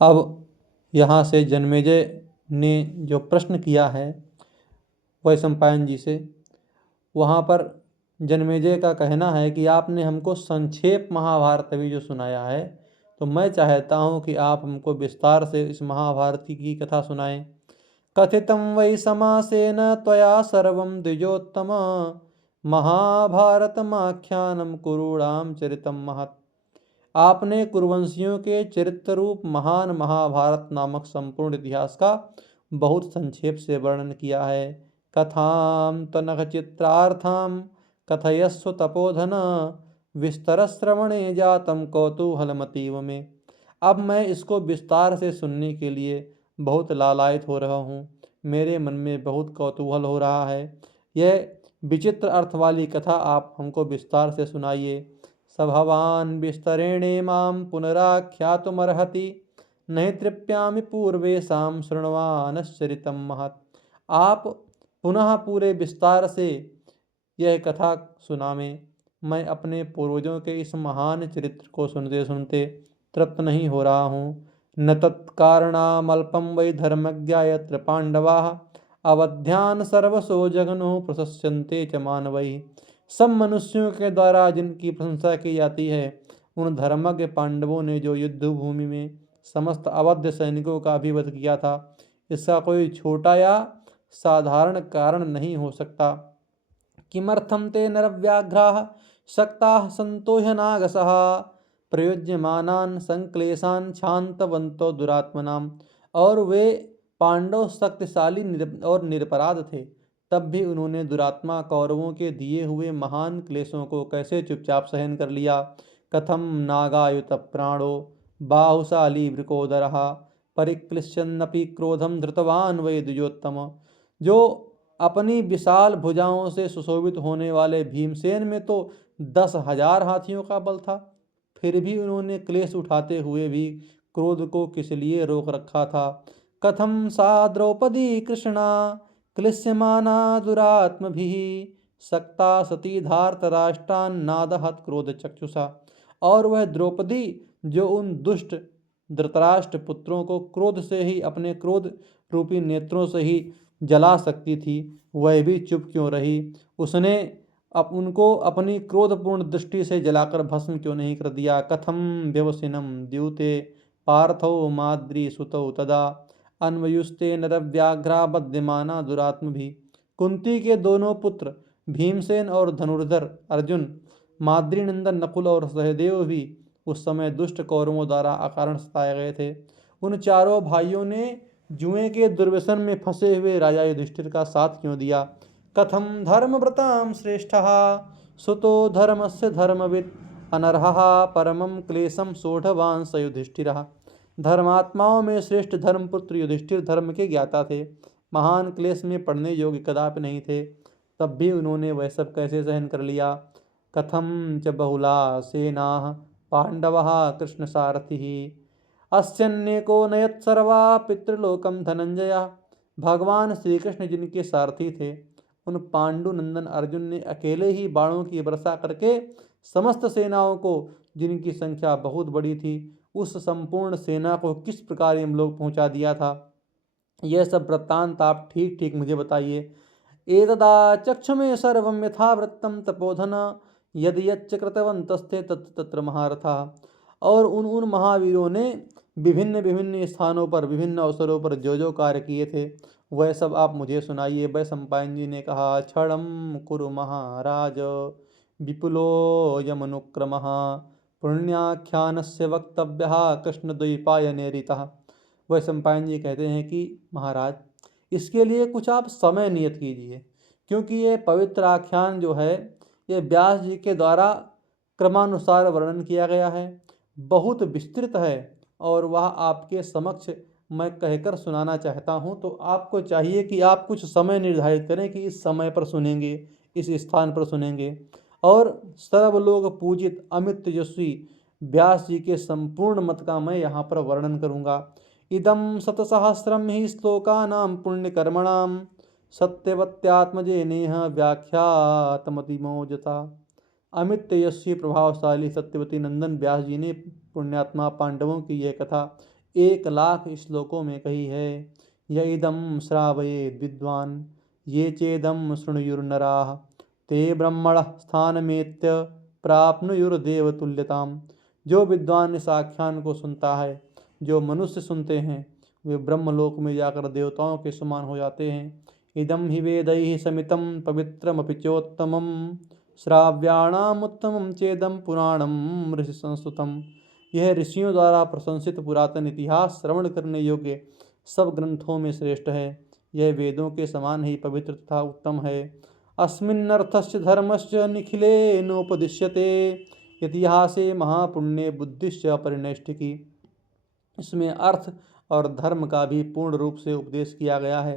अब यहाँ से जन्मेजय ने जो प्रश्न किया है वैशंपायन जी से, वहाँ पर जन्मेजय का कहना है कि आपने हमको संक्षेप महाभारत अभी जो सुनाया है, तो मैं चाहता हूँ कि आप हमको विस्तार से इस महाभारत की कथा सुनाएं। कथितं वै समासेन त्वया सर्वं द्विजोत्तम, महाभारतमाख्यानं कुरूणां चरितं महत्। आपने कुरुवंशियों के चरित्र रूप महान महाभारत नामक संपूर्ण इतिहास का बहुत संक्षेप से वर्णन किया है। कथां तनक चित्रार्थां कथयस्व तपोधन, विस्तरश्रवणे जातम कौतूहलमतीव में। अब मैं इसको विस्तार से सुनने के लिए बहुत लालायित हो रहा हूँ, मेरे मन में बहुत कौतूहल हो रहा है। यह विचित्र अर्थ वाली कथा आप हमको विस्तार से सुनाइए। स भवान् विस्तरेणे मां पुनराख्यातुमर्हति, नहि तृप्यामि पूर्वेषां शृण्वानश्चरितं महत्। आप पुनः पूरे विस्तार से यह कथा सुनावें। मैं अपने पूर्वजों के इस महान चरित्र को सुनते सुनते तृप्त नहीं हो रहा हूँ। न तत्कारणामल्पं वै धर्मज्ञा यत्र पांडवाः, अवध्यान् सर्वसो जघनुः प्रशस्यन्ते च मानवैः। सब मनुष्यों के द्वारा जिनकी प्रशंसा की जाती है, उन धर्मज्ञ पांडवों ने जो युद्ध भूमि में समस्त अवध्य सैनिकों का भी वध किया था, इसका कोई छोटा या साधारण कारण नहीं हो सकता। किमर्थं ते नरव्याघ्राः शक्ताः सन्तो ह्यनागसः, प्रयुज्यमानान् संक्लेशान् शान्तवन्तो दुरात्मनाम्। और वे पांडव शक्तिशाली और निरपराध थे, तब भी उन्होंने दुरात्मा कौरवों के दिए हुए महान क्लेशों को कैसे चुपचाप सहन कर लिया। कथम नागायुत प्राणो बाहुशाली वृकोदरः, परिक्लिश्यन्नपि क्रोधम धृतवान वै द्विजोत्तम। जो अपनी विशाल भुजाओं से सुशोभित होने वाले भीमसेन में तो 10,000 हाथियों का बल था, फिर भी उन्होंने क्लेश उठाते हुए भी क्रोध को किस लिए रोक रखा था। कथम सा द्रौपदी कृष्णा क्लिश्यमाना दुरात्मभिः, सक्ता सती धार्तराष्ट्रान् नादहत क्रोध चक्षुषा। और वह द्रौपदी जो उन दुष्ट धृतराष्ट्र पुत्रों को क्रोध से ही, अपने क्रोध रूपी नेत्रों से ही जला सकती थी, वह भी चुप क्यों रही। उसने उनको अपनी क्रोधपूर्ण दृष्टि से जलाकर भस्म क्यों नहीं कर दिया। कथम व्यवसिनम द्यूते पार्थो माद्री सुतौ तदा, अन्वयुस्ते नरव्याघ्रा बध्यमाना दुरात्म भी। कुंती के दोनों पुत्र भीमसेन और धनुर्धर अर्जुन, माद्रीनंदन नकुल और सहदेव भी उस समय दुष्ट कौरवों द्वारा अकारण सताए गए थे। उन चारों भाइयों ने जुए के दुर्व्यसन में फंसे हुए राजा युधिष्ठिर का साथ क्यों दिया। कथम धर्मव्रतां श्रेष्ठः सुतो धर्मस्य धर्मवित्, अनर्हः परमं क्लेशम सोढ़वान् स युधिष्ठिरः। धर्मात्माओं में श्रेष्ठ धर्मपुत्र युधिष्ठिर धर्म के ज्ञाता थे, महान क्लेश में पड़ने योग्य कदापि नहीं थे, तब भी उन्होंने वह सब कैसे सहन कर लिया। कथम च बहुला सेनाः पांडवः कृष्ण सारथिः, अस्यन्नेको नयत सर्वा पितृलोकम धनंजय। भगवान श्री कृष्ण जिनके सारथी थे, उन पांडु नंदन अर्जुन ने अकेले ही बाणों की वर्षा करके समस्त सेनाओं को, जिनकी संख्या बहुत बड़ी थी, उस संपूर्ण सेना को किस प्रकार यमलोक पहुंचा दिया था। यह सब वृत्तांत आप ठीक ठीक मुझे बताइए। एतदा चक्षुमे सर्वं यथा वृत्तं तपोधन, यदि यच्च कृतवन्तस्ते तत्र तत्र महारथा। और उन महावीरों ने विभिन्न विभिन्न स्थानों पर विभिन्न अवसरों पर जो जो कार्य किए थे, वह सब आप मुझे सुनाइए। वैशंपायन जी ने कहा, क्षणं कुरु महाराज विपुलो यमनुक्रमः, पुण्याख्यानस्य वक्तव्यः कृष्णद्वैपायने ऋतः। वैशंपायन जी कहते हैं कि महाराज, इसके लिए कुछ आप समय नियत कीजिए, क्योंकि ये पवित्र आख्यान जो है, ये व्यास जी के द्वारा क्रमानुसार वर्णन किया गया है, बहुत विस्तृत है, और वह आपके समक्ष मैं कहकर सुनाना चाहता हूँ। तो आपको चाहिए कि आप कुछ समय निर्धारित करें कि इस समय पर सुनेंगे, इस स्थान पर सुनेंगे। और सर्वलोक पूजित अमित तेजस्वी व्यास जी के संपूर्ण मत का मैं यहाँ पर वर्णन करूँगा। इदं शतसहस्रम ही श्लोकानां पुण्यकर्मणां, सत्यवत्यात्मजेनेह व्याख्यातमतिमोजता। अमित तेजस्वी प्रभावशाली सत्यवती नंदन व्यास जी ने पुण्यात्मा पांडवों की यह कथा 1,00,000 श्लोकों में कही है। य इदं श्रावयेद् विद्वान् ये चेदं शृणुयुर्नराः ते ब्रह्मणः स्थानमेत्य प्राप्नुयुर्देवतुल्यताम्। जो विद्वान इस आख्यान को सुनता है, जो मनुष्य सुनते हैं, वे ब्रह्मलोक में जाकर देवताओं के समान हो जाते हैं। इदं हि वेदैः समितं पवित्रमपि चोत्तमं श्राव्याणामुत्तमं चेदं पुराणं ऋषि संस्तुतम्। यह ऋषियों द्वारा प्रशंसित पुरातन इतिहास श्रवण करने योग्य सब ग्रंथों में श्रेष्ठ है। यह वेदों के समान ही पवित्र तथा उत्तम है। अस्मिन्नर्थस्य धर्मस्य निखिलेनोपदिश्यते इतिहासे महापुण्य बुद्धिश्च परिनैष्ठिकी। इसमें अर्थ और धर्म का भी पूर्ण रूप से उपदेश किया गया है।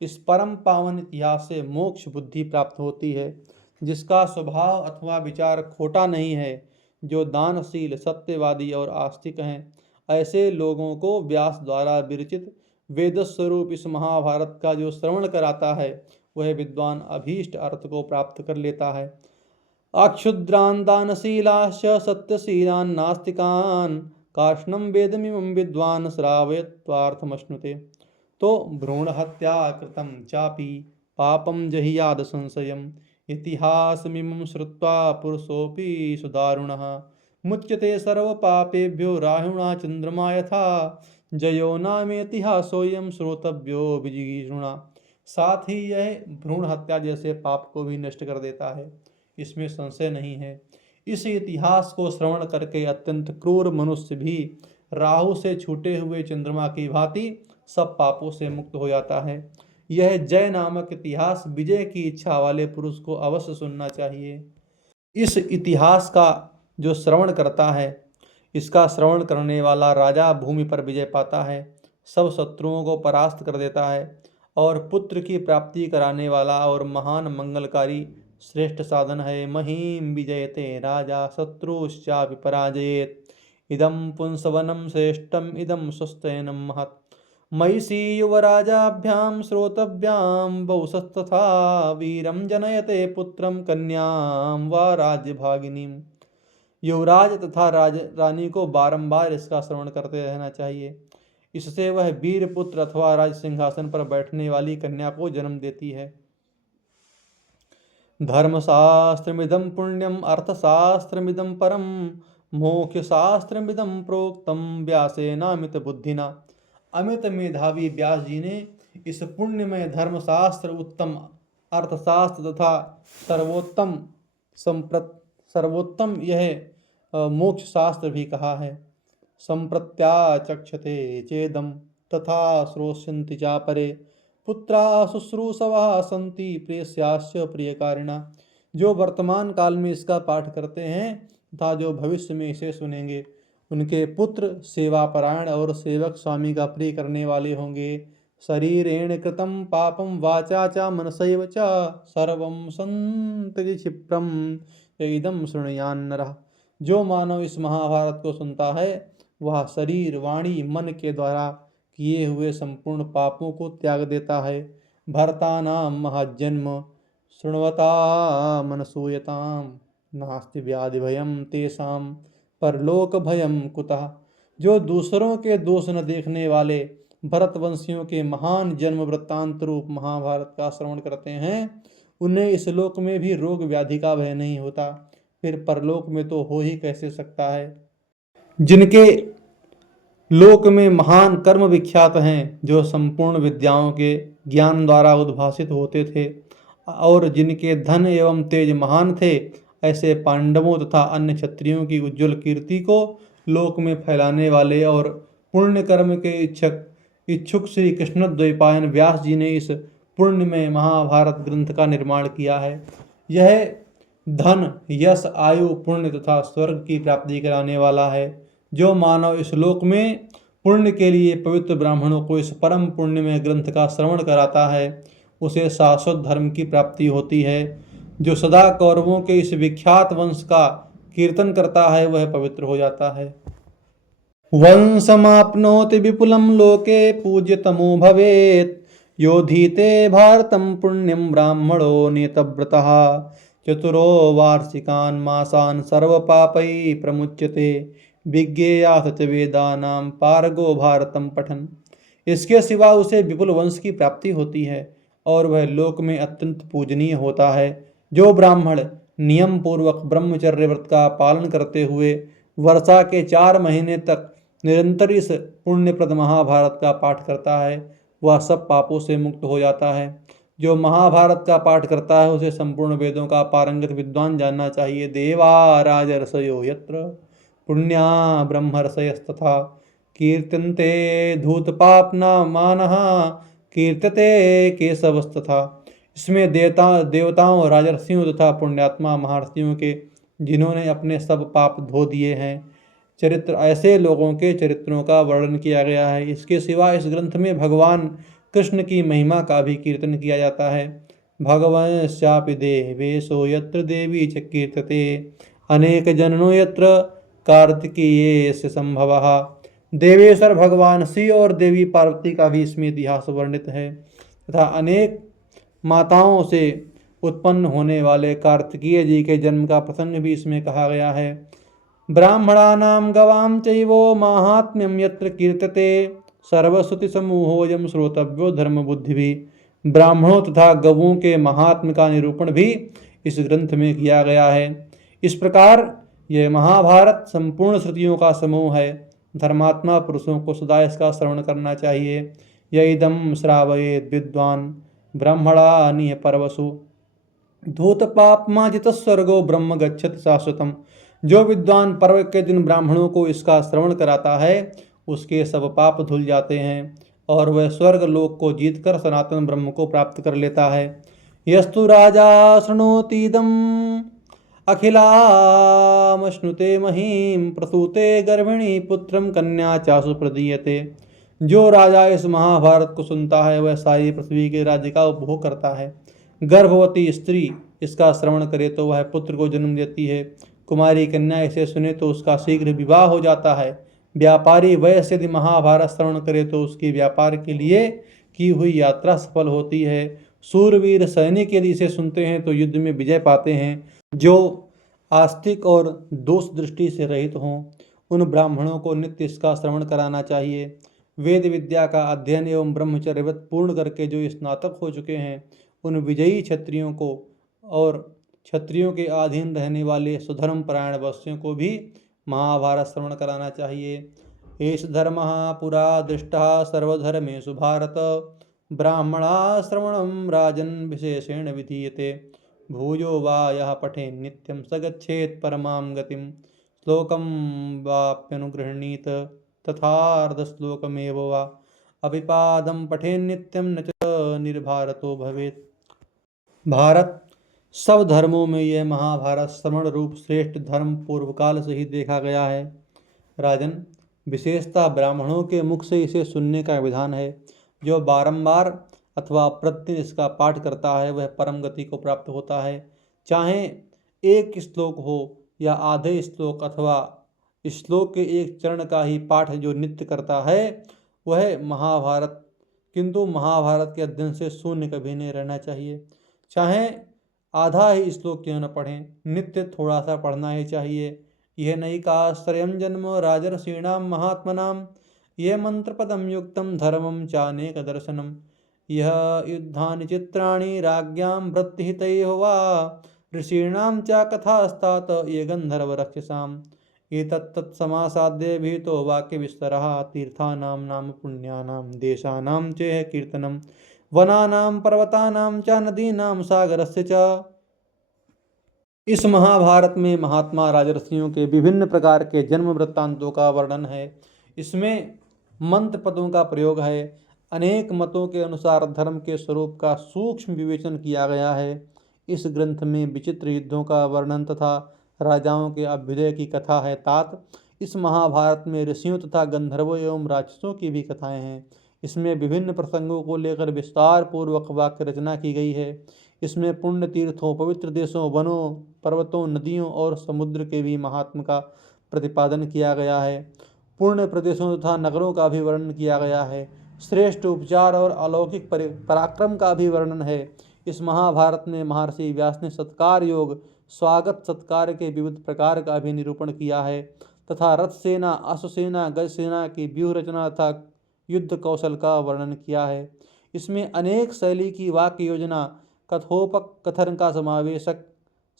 इस परम पावन इतिहास से मोक्ष बुद्धि प्राप्त होती है, जिसका स्वभाव अथवा विचार खोटा नहीं है, जो दानशील, सत्यवादी और आस्तिक हैं। ऐसे लोगों को व्यास द्वारा विरचित वेद स्वरूप इस महाभारत का जो श्रवण कराता है, वह विद्वान अभीष्ट अर्थ को प्राप्त कर लेता है। अक्षुद्रान् दानशीलाश्च सत्यशीलान् नास्तिकान् काष्णं वेदमिमं विद्वान् श्रावयत्वार्थमश्नुते। तो भ्रूण हत्या कृतं चापि पापं जहियाद संशयम् इतिहासमिमं श्रुत्वा पुरुषोऽपि सुदारुणः मुच्यते सर्वपापेभ्यो राहुणा चंद्रमा यथा जयो नामेतिहासोऽयं श्रोतव्यो विजिगीषुणा। साथ ही यह भ्रूण हत्या जैसे पाप को भी नष्ट कर देता है, इसमें संशय नहीं है। इस इतिहास को श्रवण करके अत्यंत क्रूर मनुष्य भी राहु से छूटे हुए चंद्रमा की भांति सब पापों से मुक्त हो जाता है। यह जय नामक इतिहास विजय की इच्छा वाले पुरुष को अवश्य सुनना चाहिए। इस इतिहास का जो श्रवण करता है, इसका श्रवण करने वाला राजा भूमि पर विजय पाता है, सब शत्रुओं को परास्त कर देता है और पुत्र की प्राप्ति कराने वाला और महान मंगलकारी श्रेष्ठ साधन है। महीम विजयते राजा शत्रुश्चापि पराजयेत इदं पुंसवनं श्रेष्ठम इदं स्वस्त्ययनं महत् महिषी युवराजाभ्यां श्रोतव्यां बहुशस्तथा वीरं जनयते पुत्रं कन्यां वा राज्यभागिनीं। युवराज तथा रानी को बारंबार इसका श्रवण करते रहना चाहिए। इससे वह वीर पुत्र अथवा राज सिंहासन पर बैठने वाली कन्या को जन्म देती है। धर्मशास्त्रमिदं पुण्यम अर्थशास्त्रमिदं परम मोक्षशास्त्रमिदं प्रोक्तम व्यासेनामित बुद्धिना। अमित मेधावी व्यास जी ने इस पुण्यमय धर्मशास्त्र, उत्तम अर्थशास्त्र तथा सर्वोत्तम यह मोक्ष शास्त्र भी कहा है। संप्रत्याचक्षते चेदम तथा श्रोष्यन्ति चापरे पुत्रा शुश्रूषवः सन्ति प्रेस्याश्च प्रियकारिणा। जो वर्तमान काल में इसका पाठ करते हैं तथा जो भविष्य में इसे सुनेंगे, उनके पुत्र सेवापरायण और सेवक स्वामी का प्रिय करने वाले होंगे। शरीरेण कृतं पापं वाचा च मनसैव च सर्वं संत्यज्य क्षिप्रं इदं शृणुयान्नरः। जो मानव इस महाभारत को सुनता है, वह शरीर, वाणी, मन के द्वारा किए हुए संपूर्ण पापों को त्याग देता है। भरतानां महज्जन्म शृण्वता मनसूयतां नास्ति व्याधि भयं तेषां परलोक भयं कुतः। जो दूसरों के दोष न देखने वाले भरतवंशियों के महान जन्म वृत्तांत रूप महाभारत का श्रवण करते हैं, उन्हें इस लोक में भी रोग व्याधि का भय नहीं होता, फिर परलोक में तो हो ही कैसे सकता है। जिनके लोक में महान कर्म विख्यात हैं, जो संपूर्ण विद्याओं के ज्ञान द्वारा उद्भासित होते थे और जिनके धन एवं तेज महान थे, ऐसे पांडवों तथा अन्य क्षत्रियों की उज्जवल कीर्ति को लोक में फैलाने वाले और पुण्य कर्म के इच्छुक श्री कृष्ण द्वैपायन व्यास जी ने इस पुण्य में महाभारत ग्रंथ का निर्माण किया है। यह धन, यश, आयु, पुण्य तथा स्वर्ग की प्राप्ति कराने वाला है। जो मानव इस लोक में पुण्य के लिए पवित्र ब्राह्मणों को इस परम पुण्य में ग्रंथ का श्रवण कराता है, उसे शाश्वत धर्म की प्राप्ति होती है। जो सदा कौरवों के इस विख्यात वंश का कीर्तन करता है, वह पवित्र हो जाता है। वंशमाप्नोति विपुलं लोके पूज्यतमो भवेत् योधीते भारतं पुण्यं ब्राह्मणो नियतव्रतः चतुरो वार्षिकान् मासान् सर्वपापैः प्रमुच्यते विज्ञेया सच वेदानां पारगो भारतम पठन। इसके सिवा उसे विपुल वंश की प्राप्ति होती है और वह लोक में अत्यंत पूजनीय होता है। जो ब्राह्मण नियम पूर्वक ब्रह्मचर्य व्रत का पालन करते हुए वर्षा के 4 महीने तक निरंतर इस पुण्यप्रद महाभारत का पाठ करता है वह सब पापों से मुक्त हो जाता है। जो महाभारत का पाठ करता है उसे संपूर्ण वेदों का पारंगत विद्वान जानना चाहिए। देवा राजर्षयो यत्र पुण्या ब्रह्मर्षयस्तथा कीर्तन्ते धूतपाप्ना मानः कीर्तते केशवस्तथा। इसमें देवताओं राजर्षियों तथा पुण्यात्मा महर्षियों के जिन्होंने अपने सब पाप धो दिए हैं चरित्र ऐसे लोगों के चरित्रों का वर्णन किया गया है। इसके सिवा इस ग्रंथ में भगवान कृष्ण की महिमा का भी कीर्तन किया जाता है। भगवंश्चापि देवेशो यत्र देवी च कीर्तते अनेक जननो यत्र कार्तिकेयस्य संभवः। देवेश्वर भगवान शिव और देवी पार्वती का भी इसमें इतिहास वर्णित है तथा अनेक माताओं से उत्पन्न होने वाले कार्तिकेय जी के जन्म का प्रसंग भी इसमें कहा गया है। ब्राह्मणानां गवां चैवो माहात्म्यं यत्र कीर्तते सर्वश्रुति समूहोऽयं श्रोतव्यो धर्म बुद्धि भी। ब्राह्मणों तथा गवों के महात्म्य का निरूपण भी इस ग्रंथ में किया गया है। इस प्रकार यह महाभारत संपूर्ण श्रुतियों का समूह है। धर्मात्मा पुरुषों को सदा इसका श्रवण करना चाहिए। यइदं श्रावयेत् विद्वान् ब्रह्मणा निह परवसु धूत पापमा जित स्वर्गो ब्रह्म गच्छति शाश्वतम। जो विद्वान पर्व के दिन ब्राह्मणों को इसका श्रवण कराता है उसके सब पाप धुल जाते हैं और वह स्वर्ग लोक को जीतकर सनातन ब्रह्म को प्राप्त कर लेता है। यस्तु राजा शृणोतीदम अखिलामश्नुते महीम प्रसूते गर्भिणी पुत्रम कन्या चासु प्रदीयते। जो राजा इस महाभारत को सुनता है वह सारी पृथ्वी के राज्य का उपभोग करता है। गर्भवती स्त्री इसका श्रवण करे तो वह पुत्र को जन्म देती है। कुमारी कन्या इसे सुने तो उसका शीघ्र विवाह हो जाता है। व्यापारी वैश्य यदि महाभारत श्रवण करे तो उसकी व्यापार के लिए की हुई यात्रा सफल होती है। सूरवीर सैनिक यदि इसे सुनते हैं तो युद्ध में विजय पाते हैं। जो आस्तिक और दोष दृष्टि से रहित हों उन ब्राह्मणों को नित्य इसका श्रवण कराना चाहिए। वेद विद्या का अध्ययन एवं ब्रह्मचर्यव्रत पूर्ण करके जो स्नातक हो चुके हैं उन विजयी क्षत्रियों को और क्षत्रियों के अधीन रहने वाले सुधर्म परायण वैश्यों को भी महाभारत श्रवण कराना चाहिए। एष धर्मः पुरा दृष्टः सर्वधर्मेषु भारत ब्राह्मणा श्रवणं राजन् विशेषेण विधीयते। भूयो वा यः पठेन् नित्यं स गच्छेत् परमां गतिं श्लोकं वाप्यनुगृह्णीत तथार्धश्लोकमेव वा अभिपादं पठेन् नित्यं न च निर्भारतो भवेत्। भारत सब धर्मों में यह महाभारत श्रवण रूप श्रेष्ठ धर्म पूर्व काल से ही देखा गया है। राजन, विशेषतः ब्राह्मणों के मुख से इसे सुनने का विधान है। जो बारंबार अथवा प्रतिदिन इसका पाठ करता है वह परम गति को प्राप्त होता है। चाहे एक श्लोक हो या आधे श्लोक अथवा श्लोक के एक चरण का ही पाठ जो नित्य करता है वह महाभारत, किंतु महाभारत के अध्ययन से शून्य कभी नहीं रहना चाहिए। चाहे आधा ही श्लोक क्यों न पढ़ें, नित्य थोड़ा सा पढ़ना ही चाहिए। यह नैकाश्रयं जन्म राजर्षीणां महात्मनां यह मंत्रपदं युक्तं धर्मं चानेक दर्शनम् यह युद्धानि चित्राणि राज्ञां वृत्तिहितैः वा ऋषीणां च कथास्तात ये गन्धर्वरक्षसाम् एतत्तत्समासाद्य भीतो वाक्यविस्तरः तीर्थानां नाम पुण्यानां देशानां चेह कीर्तनं वनानां पर्वतानां च नदीनां सागरस्य च। इस महाभारत में महात्मा राजर्षियों के विभिन्न प्रकार के जन्म वृत्तांतों का वर्णन है। इसमें मंत्र पदों का प्रयोग है। अनेक मतों के अनुसार धर्म के स्वरूप का सूक्ष्म विवेचन किया गया है। इस ग्रंथ में विचित्र युद्धों का वर्णन तथा राजाओं के अभ्युदय की कथा है। तात इस महाभारत में ऋषियों तथा गंधर्वों एवं राक्षसों की भी कथाएं हैं। इसमें विभिन्न प्रसंगों को लेकर विस्तार पूर्वक वाक्य रचना की गई है। इसमें पुण्य तीर्थों, पवित्र देशों, वनों, पर्वतों, नदियों और समुद्र के भी महात्म का प्रतिपादन किया गया है। पुण्य प्रदेशों तथा नगरों का भी वर्णन किया गया है। श्रेष्ठ उपचार और अलौकिक पराक्रम का भी वर्णन है। इस महाभारत में महर्षि व्यास ने सत्कार योग, स्वागत सत्कार के विविध प्रकार का भी निरूपण किया है तथा रथ सेना, अश्वसेना, गज सेना की व्यूह रचना तथा युद्ध कौशल का वर्णन किया है। इसमें अनेक शैली की वाक्य योजना, कथोपक कथन का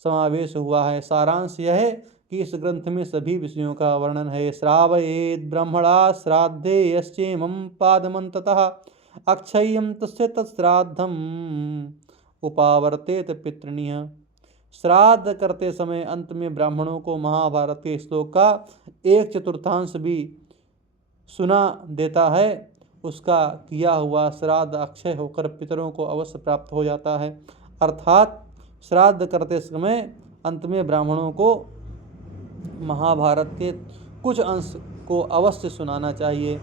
समावेश हुआ है। सारांश यह है कि इस ग्रंथ में सभी विषयों का वर्णन है। श्रावयेद ब्रह्मणा श्राद्धे यश्चेमं पादमन्ततः अक्षय्यं तस्य तत्श्राद्धम उपावर्तेत पितृणीय। श्राद्ध करते समय अंत में ब्राह्मणों को महाभारत के श्लोक का 1/4 भी सुना देता है। उसका किया हुआ श्राद्ध अक्षय होकर पितरों को अवश्य प्राप्त हो जाता है। अर्थात श्राद्ध करते समय अंत में ब्राह्मणों को महाभारत के कुछ अंश को अवश्य सुनाना चाहिए।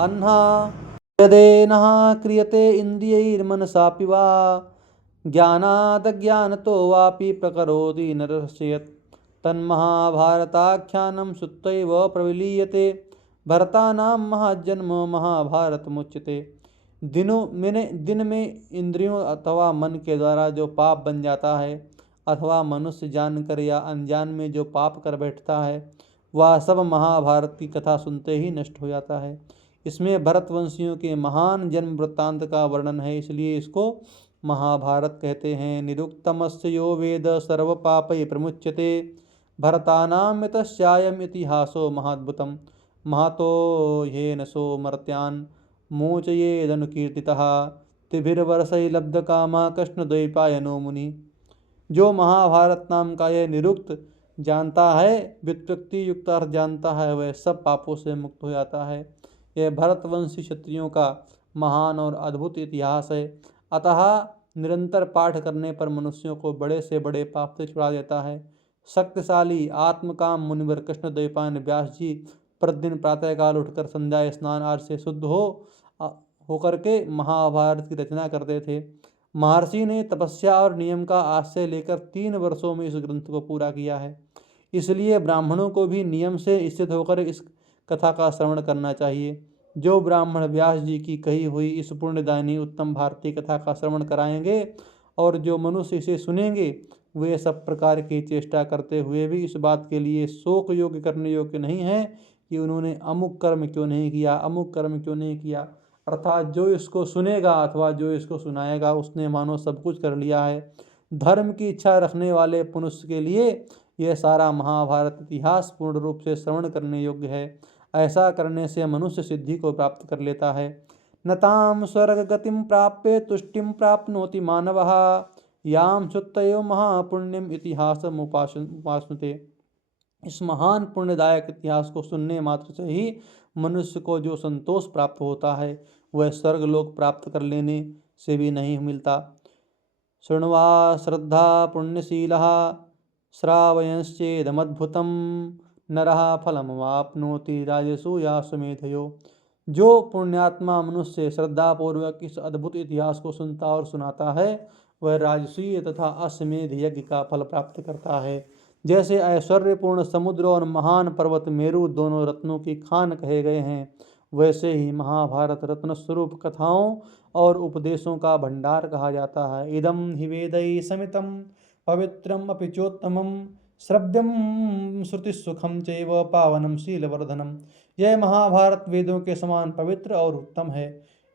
अन्हा यदेनः क्रियते इन्द्रियैर्मनसापि वा ज्ञानादज्ञानतो वापि प्रकरोति नरस्य तन्महाभारताख्यानं श्रुत्वैव प्रविलीयते भरतानां महाजन्म महाभारतमुच्यते। दिन में इंद्रियों अथवा मन के द्वारा जो पाप बन जाता है अथवा मनुष्य जानकर या अनजान में जो पाप कर बैठता है वह सब महाभारत की कथा सुनते ही नष्ट हो जाता है। इसमें भरतवंशियों के महान जन्म वृत्तांत का वर्णन है, इसलिए इसको महाभारत कहते हैं। निरुक्तमस्य यो वेद सर्व पापै प्रमुच्यते भरतानां यतश्चायम् इतिहासो महाद्भुतम् महतो येन सो मर्त्यान् मोचयेदनुकीर्तितः त्रिभिर्वर्षै लब्धकामा कृष्णद्वैपायनो मुनि। जो महाभारत नाम का यह निरुक्त जानता है, व्युत्पत्ति युक्त अर्थ जानता है, वह सब पापों से मुक्त हो जाता है। यह भरतवंशी क्षत्रियों का महान और अद्भुत इतिहास है। अतः निरंतर पाठ करने पर मनुष्यों को बड़े से बड़े पाप से छुड़ा देता है। शक्तिशाली आत्मकाम मुनिवर कृष्णद्वैपायन व्यास जी प्रतिदिन प्रातःकाल उठकर संध्या स्नान आदि से शुद्ध होकर के महाभारत की रचना करते थे। महर्षि ने तपस्या और नियम का आश्रय लेकर 3 वर्षों में इस ग्रंथ को पूरा किया है। इसलिए ब्राह्मणों को भी नियम से स्थित होकर इस कथा का श्रवण करना चाहिए। जो ब्राह्मण व्यास जी की कही हुई इस पुण्यदायिनी उत्तम भारतीय कथा का श्रवण कराएंगे और जो मनुष्य इसे सुनेंगे वे सब प्रकार की चेष्टा करते हुए भी इस बात के लिए शोक योग्य करने योग्य नहीं है कि उन्होंने अमुक कर्म क्यों नहीं किया, अमुक कर्म क्यों नहीं किया। अर्थात जो इसको सुनेगा अथवा जो इसको सुनाएगा उसने मानो सब कुछ कर लिया है। धर्म की इच्छा रखने वाले मनुष्य के लिए यह सारा महाभारत इतिहास पूर्ण रूप से श्रवण करने योग्य है। ऐसा करने से मनुष्य सिद्धि को प्राप्त कर लेता है। नताम स्वर्ग गतिम प्राप्य तुष्टिम प्राप्नोति मानवः याम शुद्धयो महापुण्यम इतिहासम उपासनुते। इस महान पुण्यदायक इतिहास को सुनने मात्र से ही मनुष्य को जो संतोष प्राप्त होता है वह स्वर्ग लोक प्राप्त कर लेने से भी नहीं मिलता। शृण्वा श्रद्धा पुण्यशीलः श्रावयंश्चेदमद्भुतं नरः फलमवाप्नोति राजसु या सुमेधयो। जो पुण्यात्मा मनुष्य श्रद्धापूर्वक इस अद्भुत इतिहास को सुनता और सुनाता है वह राजसूय तथा अश्वमेध यज्ञ का फल प्राप्त करता है। जैसे ऐश्वर्यपूर्ण समुद्र और महान पर्वत मेरु दोनों रत्नों की खान कहे गए हैं, वैसे ही महाभारत रत्न स्वरूप कथाओं और उपदेशों का भंडार कहा जाता है। इदम हि वेदै समितं पवित्रम अपि चोत्तमं श्रव्यम श्रुति सुखम चैव पावनम शीलवर्धनम। यह महाभारत वेदों के समान पवित्र और उत्तम है।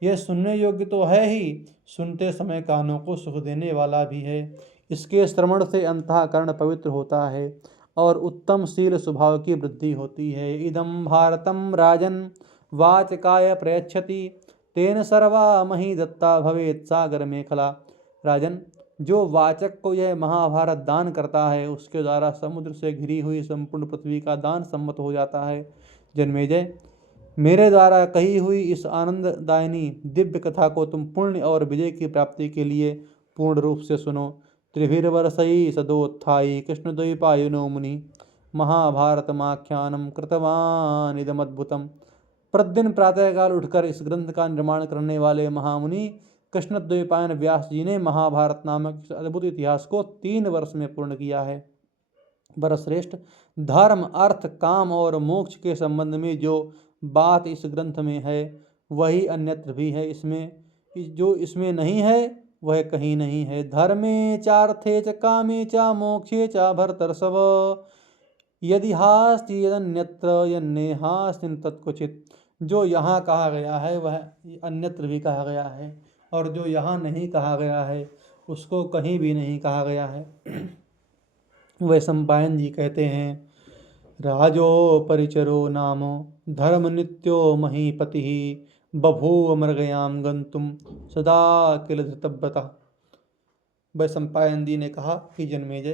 यह सुनने योग्य तो है ही, सुनते समय कानों को सुख देने वाला भी है। इसके श्रवण से अंतःकरण पवित्र होता है और उत्तम शील स्वभाव की वृद्धि होती है। इदम भारतम राजन वाचकाय प्रयच्छति तेन सर्वा मही दत्ता भवेत् सागर मेखला। राजन, जो वाचक को यह महाभारत दान करता है उसके द्वारा समुद्र से घिरी हुई संपूर्ण पृथ्वी का दान सम्मत हो जाता है। जन्मेजय, मेरे द्वारा कही हुई इस आनंददायिनी दिव्य कथा को तुम पुण्य और विजय की प्राप्ति के लिए पूर्ण रूप से सुनो। त्रिभिर्वर्षै सदोत्थायी कृष्णद्वैपायनो मुनि महाभारतमाख्यानं कृतवान् इदमद्भुतम्। प्रतिदिन प्रातःकाल उठकर इस ग्रंथ का निर्माण करने वाले महामुनि कृष्णद्वैपायन व्यास जी ने महाभारत नामक इस अद्भुत इतिहास को 3 वर्ष में पूर्ण किया है। वरश्रेष्ठ, धर्म अर्थ काम और मोक्ष के संबंध में जो बात इस ग्रंथ में है वही अन्यत्र भी है। जो इसमें नहीं है वह कहीं नहीं है। धर्मे चार्थे च कामे च मोक्षे च भरतर्षभ यदि हास्ति यदन्यत्र यन्नेहास्ति तत्क्वचित्। जो यहाँ कहा गया है वह अन्यत्र भी कहा गया है, और जो यहाँ नहीं कहा गया है उसको कहीं भी नहीं कहा गया है। वैशंपायन जी कहते हैं, राजो परिचरो नाम धर्म नित्यो महीपति बभूव मृगयाम गंतुम सदा किल धृतव्रता। वैशंपायन जी ने कहा कि जन्मेजय,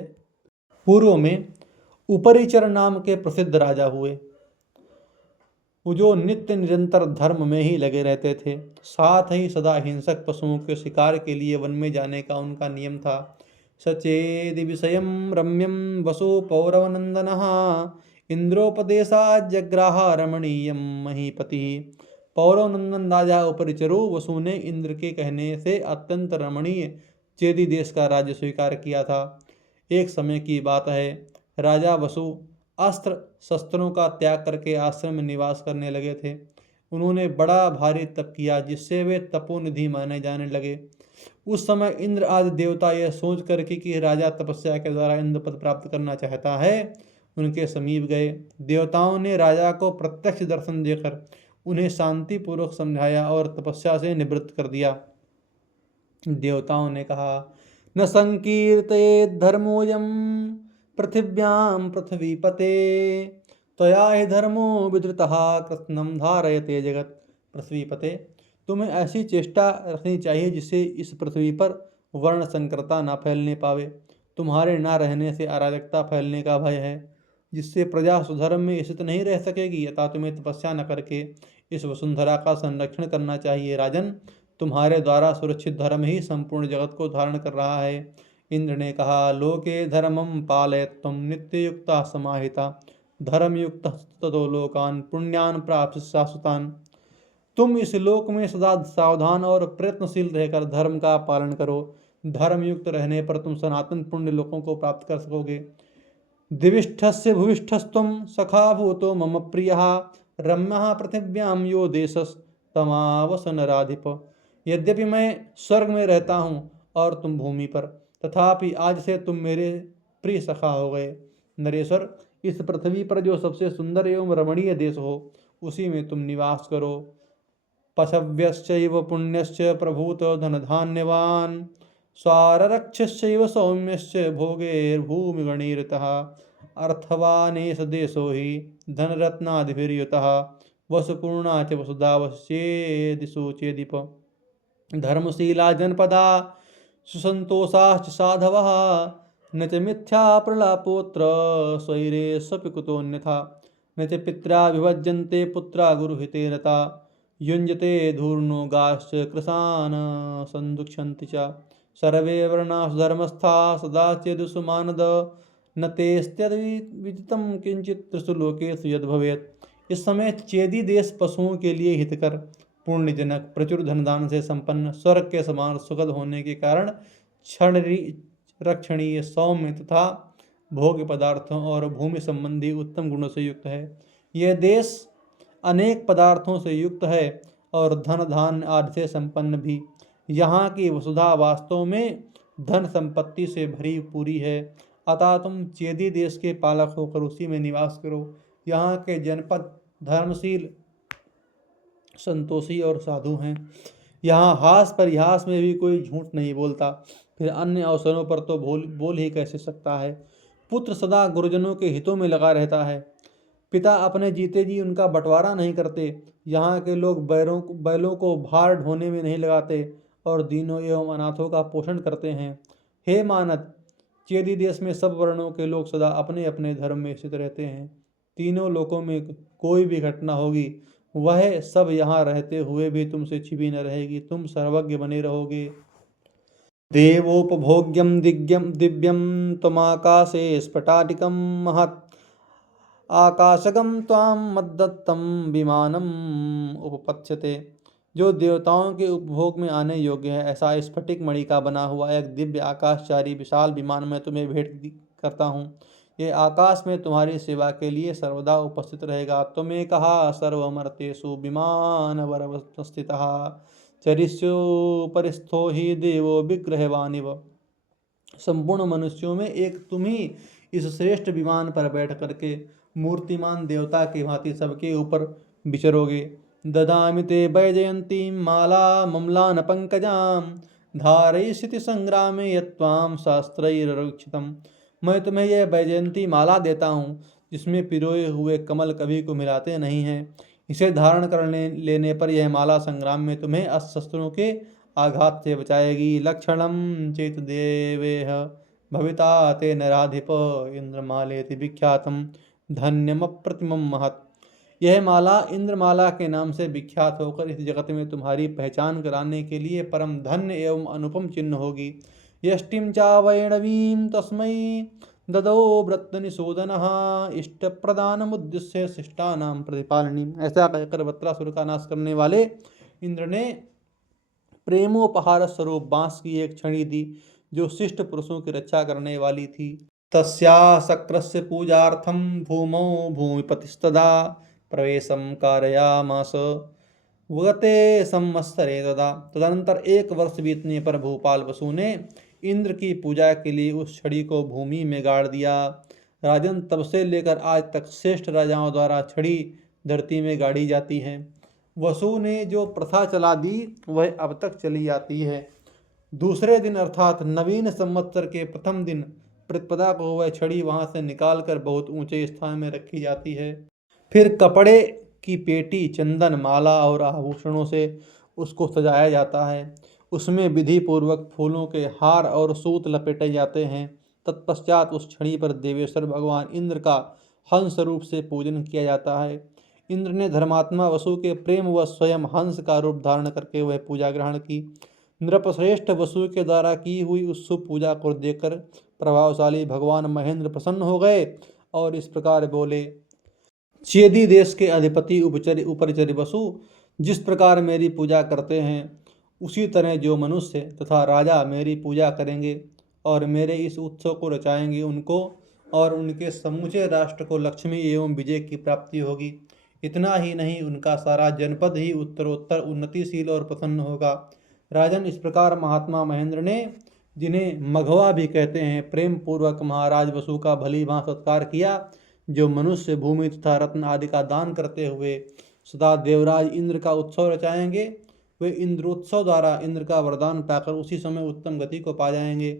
पूर्व में उपरिचर नाम के प्रसिद्ध राजा हुए, जो नित्य निरंतर धर्म में ही लगे रहते थे। साथ ही सदा हिंसक पशुओं के शिकार के लिए वन में जाने का उनका नियम था। सचेदि विषयम रम्यम वसु पौरवनंदनः इंद्रोपदेशाजग्राह रमणीयम महीपति। पौरवनंदन राजा उपरिचरु वसु ने इंद्र के कहने से अत्यंत रमणीय चेदी देश का राज्य स्वीकार किया था। एक समय की बात है, राजा वसु अस्त्र शस्त्रों का त्याग करके आश्रम में निवास करने लगे थे। उन्होंने बड़ा भारी तप किया, जिससे वे तपोनिधि माने जाने लगे। उस समय इंद्र आदि देवता यह सोच कर कि राजा तपस्या के द्वारा इंद्र पद प्राप्त करना चाहता है, उनके समीप गए। देवताओं ने राजा को प्रत्यक्ष दर्शन देकर उन्हें शांतिपूर्वक समझाया और तपस्या से निवृत्त कर दिया। देवताओं ने कहा, न संकीर्तयेत् धर्मोऽयं पृथिव्यां पृथ्वीपते त्वया हि धर्मो विधृतः कृत्स्नं धारयते जगत्। पृथ्वीपते, तुम्हें ऐसी चेष्टा रखनी चाहिए जिससे इस पृथ्वी पर वर्ण संकरता न फैलने पावे। तुम्हारे न रहने से अराजकता फैलने का भय है, जिससे प्रजा सुधर्म में स्थित नहीं रह सकेगी। अतः तुम्हें तपस्या न करके इस वसुंधरा का संरक्षण करना चाहिए। राजन, तुम्हारे द्वारा सुरक्षित धर्म ही संपूर्ण जगत को धारण कर रहा है। इंद्र ने कहा, लोके धर्मम पालयत्वं नित्ययुक्ता समाहिता धर्मयुक्त ततो लोकान पुण्यान प्राप्त शाश्वतान। तुम इस लोक में सदा सावधान और प्रयत्नशील रहकर धर्म का पालन करो। धर्मयुक्त रहने पर तुम सनातन पुण्य लोकों को प्राप्त कर सकोगे। दिविष्ठस्य भुविष्ठस्त्वं सखा भूतो मम प्रियः रम्यः पृथिव्यां यो देशस्तमावसनराधिप। यद्यपि मैं स्वर्ग में रहता हूँ और तुम भूमि पर, तथापि आज से तुम मेरे प्रिय सखा हो गए। नरेश्वर, इस पृथ्वी पर जो सबसे सुंदर एवं रमणीय देश हो उसी में तुम निवास करो। पशव्यश्चैव पुण्यश्च प्रभूत धनधान्यवान् स्वाररक्षश्चैव सौम्यश्च भोगैर्भूमिगणैर्तः अर्थवानेश देशो हि धनरत्नादिभिर्युतः वसुपूर्णा च वसुधा वश्चेदिषु चेदिप। धर्मशीला जनपदा सुसंतोषाश्च साधवः न च मिथ्या प्रलापोत्र स्वैरे स्वपि कुतोऽन्यथा न च पित्रा विभज्यन्ते पुत्रा गुरुहिते रता युञ्जते धूर्णो गाश्च कृशान् संदुक्षन्ति च सर्वे वर्णा सुधर्मस्था सदा चेदुषु मानद न तेस्त्यद्विदितं किंचित् त्रिषु लोकेषु यद् भवेत्। इस समय चेदी देश पशुओं के लिए हितकर, पुण्यजनक, प्रचुर धनदान से संपन्न, स्वर्ग के समान सुखद होने के कारण क्षण रक्षणीय, सौम्य तथा भोग्य पदार्थों और भूमि संबंधी उत्तम गुणों से युक्त है। यह देश अनेक पदार्थों से युक्त है और धन धान्य आदि से संपन्न भी। यहाँ की वसुधा वास्तव में धन संपत्ति से भरी पूरी है। अतः तुम चेदी देश के पालक होकर उसी में निवास करो। यहाँ के जनपद धर्मशील, संतोषी और साधु हैं। यहाँ हास परिहास में भी कोई झूठ नहीं बोलता, फिर अन्य अवसरों पर तो बोल ही कैसे सकता है। पुत्र सदा गुरुजनों के हितों में लगा रहता है। पिता अपने जीते जी उनका बंटवारा नहीं करते। यहाँ के लोग बैलों को भार ढोने में नहीं लगाते और दीनों एवं अनाथों का पोषण करते हैं। हे मानद, चेदी देश में सब वर्णों के लोग सदा अपने अपने धर्म में स्थित रहते हैं। तीनों लोकों में कोई भी घटना होगी वह सब यहाँ रहते हुए भी तुमसे छिपी न रहेगी। तुम सर्वज्ञ बने रहोगे। देवोपभोग्यम दिव्यम त्वमाकाशे स्फटाटिकम महत् आकाशगम त्वाम मद्दत्तम विमानम उपपत्स्यते। जो देवताओं के उपभोग में आने योग्य है, ऐसा स्फटिक मणि का बना हुआ एक दिव्य आकाशचारी विशाल विमान मैं तुम्हें भेंट करता हूँ। ये आकाश में तुम्हारी सेवा के लिए सर्वदा उपस्थित रहेगा। तुम्हें कहा, सर्वमर्तेषु विमानवरवस्थितः चरिष्योपरिस्थो हि देवो विग्रहवानिव। संपूर्ण मनुष्यों में एक तुम ही इस श्रेष्ठ विमान पर बैठ करके मूर्तिमान देवता की भांति सबके ऊपर विचरोगे। ददामि ते वैजयंतीं माला मम्लान पंकजाम धारयिष्यति संग्रामे यत्त्वां शास्त्रैररक्षितम्। मैं तुम्हें यह वैजयंती माला देता हूँ जिसमें पिरोए हुए कमल कभी को मिलाते नहीं हैं। इसे धारण कर लेने पर यह माला संग्राम में तुम्हें अस्त्र शस्त्रों के आघात से बचाएगी। लक्षणम चेत देवेह भविता ते नराधिप इंद्रमालेति विख्यातम धन्यम प्रतिमम महत्। यह माला इंद्रमाला के नाम से विख्यात होकर इस जगत में तुम्हारी पहचान कराने के लिए परम धन्य एवं अनुपम चिन्ह होगी। यष्टिम चावैणवीं तस्मै ददो वृत्तनिशोधनः इष्ट प्रदानमुद्देश्य शिष्टानां प्रतिपालनी। ऐसा कहकर वृत्रासुर का नाश करने वाले इंद्र ने प्रेमोपहार स्वरूप बांस की एक छड़ी दी जो शिष्ट पुरुषों की रक्षा करने वाली थी। तस्या शक्रस्य पूजार्थं भूमौ भूमिपतिस्तदा प्रवेशं कारयामास वगते संवत्सरे तदा। तदनंतर 1 वर्ष बीतने पर भूपाल वसु ने इंद्र की पूजा के लिए उस छड़ी को भूमि में गाड़ दिया। राजन, तब से लेकर आज तक श्रेष्ठ राजाओं द्वारा छड़ी धरती में गाड़ी जाती है। वसु ने जो प्रथा चला दी वह अब तक चली आती है। दूसरे दिन अर्थात नवीन संवत्सर के प्रथम दिन प्रतिपदा को वह छड़ी वहां से निकालकर बहुत ऊंचे स्थान में रखी जाती है। फिर कपड़े की पेटी, चंदन, माला और आभूषणों से उसको सजाया जाता है। उसमें विधि पूर्वक फूलों के हार और सूत लपेटे जाते हैं। तत्पश्चात उस छड़ी पर देवेश्वर भगवान इंद्र का हंस रूप से पूजन किया जाता है। इंद्र ने धर्मात्मा वसु के प्रेम व स्वयं हंस का रूप धारण करके वह पूजा ग्रहण की। नृपश्रेष्ठ वसु के द्वारा की हुई उस शुभ पूजा को देखकर प्रभावशाली भगवान महेंद्र प्रसन्न हो गए और इस प्रकार बोले। चेदी देश के अधिपति उपचरी वसु जिस प्रकार मेरी पूजा करते हैं उसी तरह जो मनुष्य तथा राजा मेरी पूजा करेंगे और मेरे इस उत्सव को रचाएंगे उनको और उनके समूचे राष्ट्र को लक्ष्मी एवं विजय की प्राप्ति होगी। इतना ही नहीं, उनका सारा जनपद ही उत्तरोत्तर उन्नतिशील और प्रसन्न होगा। राजन, इस प्रकार महात्मा महेंद्र ने, जिन्हें मघवा भी कहते हैं, प्रेम पूर्वक महाराज वसु का भली भांति सत्कार किया। जो मनुष्य भूमि तथा रत्न आदि का दान करते हुए सदा देवराज इंद्र का उत्सव रचाएंगे वे इंद्रोत्सव द्वारा इंद्र का वरदान पाकर उसी समय उत्तम गति को पा जाएंगे,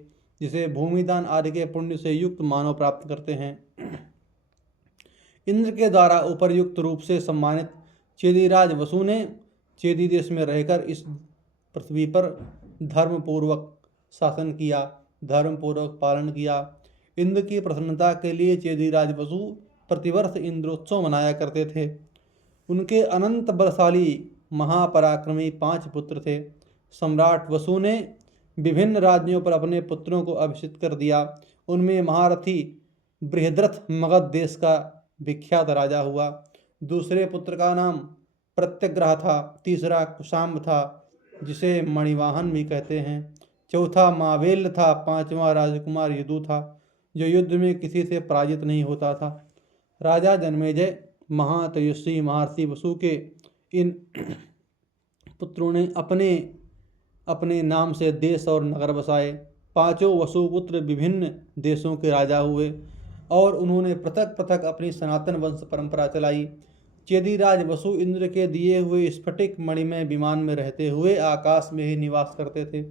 जिसे भूमिदान आदि के पुण्य से युक्त मानव प्राप्त करते हैं। इंद्र के द्वारा उपर्युक्त रूप से सम्मानित चेदीराज वसु ने चेदी देश में रहकर इस पृथ्वी पर धर्मपूर्वक शासन किया, धर्मपूर्वक पालन किया। इंद्र की प्रसन्नता के लिए चेदीराज वसु प्रतिवर्ष इंद्रोत्सव मनाया करते थे। उनके अनंत बलशाली महापराक्रमी 5 पुत्र थे। सम्राट वसु ने विभिन्न राज्यों पर अपने पुत्रों को अभिषिक्त कर दिया। उनमें महारथी बृहद्रथ मगध देश का विख्यात राजा हुआ। दूसरे पुत्र का नाम प्रत्यग्रह था। तीसरा कुशाम्ब था, जिसे मणिवाहन भी कहते हैं। चौथा मावेल्य था। 5वां राजकुमार यदु था, जो युद्ध में किसी से पराजित नहीं होता था। राजा जन्मेजय महातेजस्वी महर्षि वसु के इन पुत्रों ने अपने अपने नाम से देश और नगर बसाए। 5 वसुपुत्र विभिन्न देशों के राजा हुए और उन्होंने पृथक पृथक अपनी सनातन वंश परंपरा चलाई। चेदीराज वसु इंद्र के दिए हुए स्फटिक मणिमय विमान में रहते हुए आकाश में ही निवास करते थे।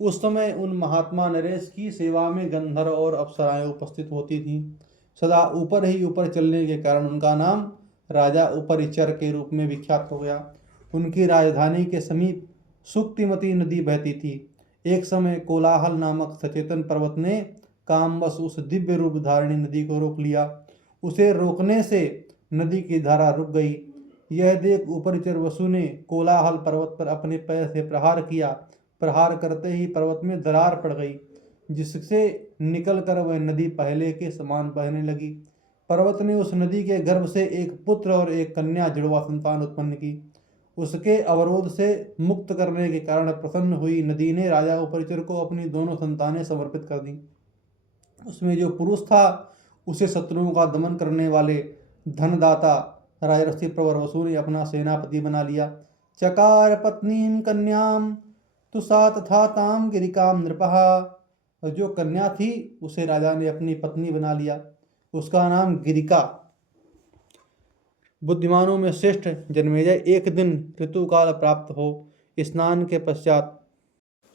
उस समय उन महात्मा नरेश की सेवा में गंधर्व और अप्सराएं उपस्थित होती थीं। सदा ऊपर ही ऊपर चलने के कारण उनका नाम राजा उपरिचर के रूप में विख्यात हो गया। उनकी राजधानी के समीप सुक्तिमती नदी बहती थी। एक समय कोलाहल नामक सचेतन पर्वत ने कामवश उस दिव्य रूप धारिणी नदी को रोक लिया। उसे रोकने से नदी की धारा रुक गई। यह देख उपरिचर वसु ने कोलाहल पर्वत पर अपने पैर से प्रहार किया। प्रहार करते ही पर्वत में दरार पड़ गई, जिससे निकलकर वह नदी पहले के समान बहने लगी। पर्वत ने उस नदी के गर्भ से एक पुत्र और एक कन्या जुड़वा संतान उत्पन्न की। उसके अवरोध से मुक्त करने के कारण प्रसन्न हुई नदी ने राजा उपरिचर को अपनी दोनों संतानें समर्पित कर दी। उसमें जो पुरुष था उसे शत्रुओं का दमन करने वाले धनदाता राजर्षि प्रवर वसु ने अपना सेनापति बना लिया। चकार पत्नीम कन्याम तु सा तथा ताम गिरिकाम नृपः और जो कन्या थी उसे राजा ने अपनी पत्नी बना लिया। उसका नाम गिरिका। बुद्धिमानों में श्रेष्ठ जन्मेजय एक दिन ऋतुकाल प्राप्त हो स्नान के पश्चात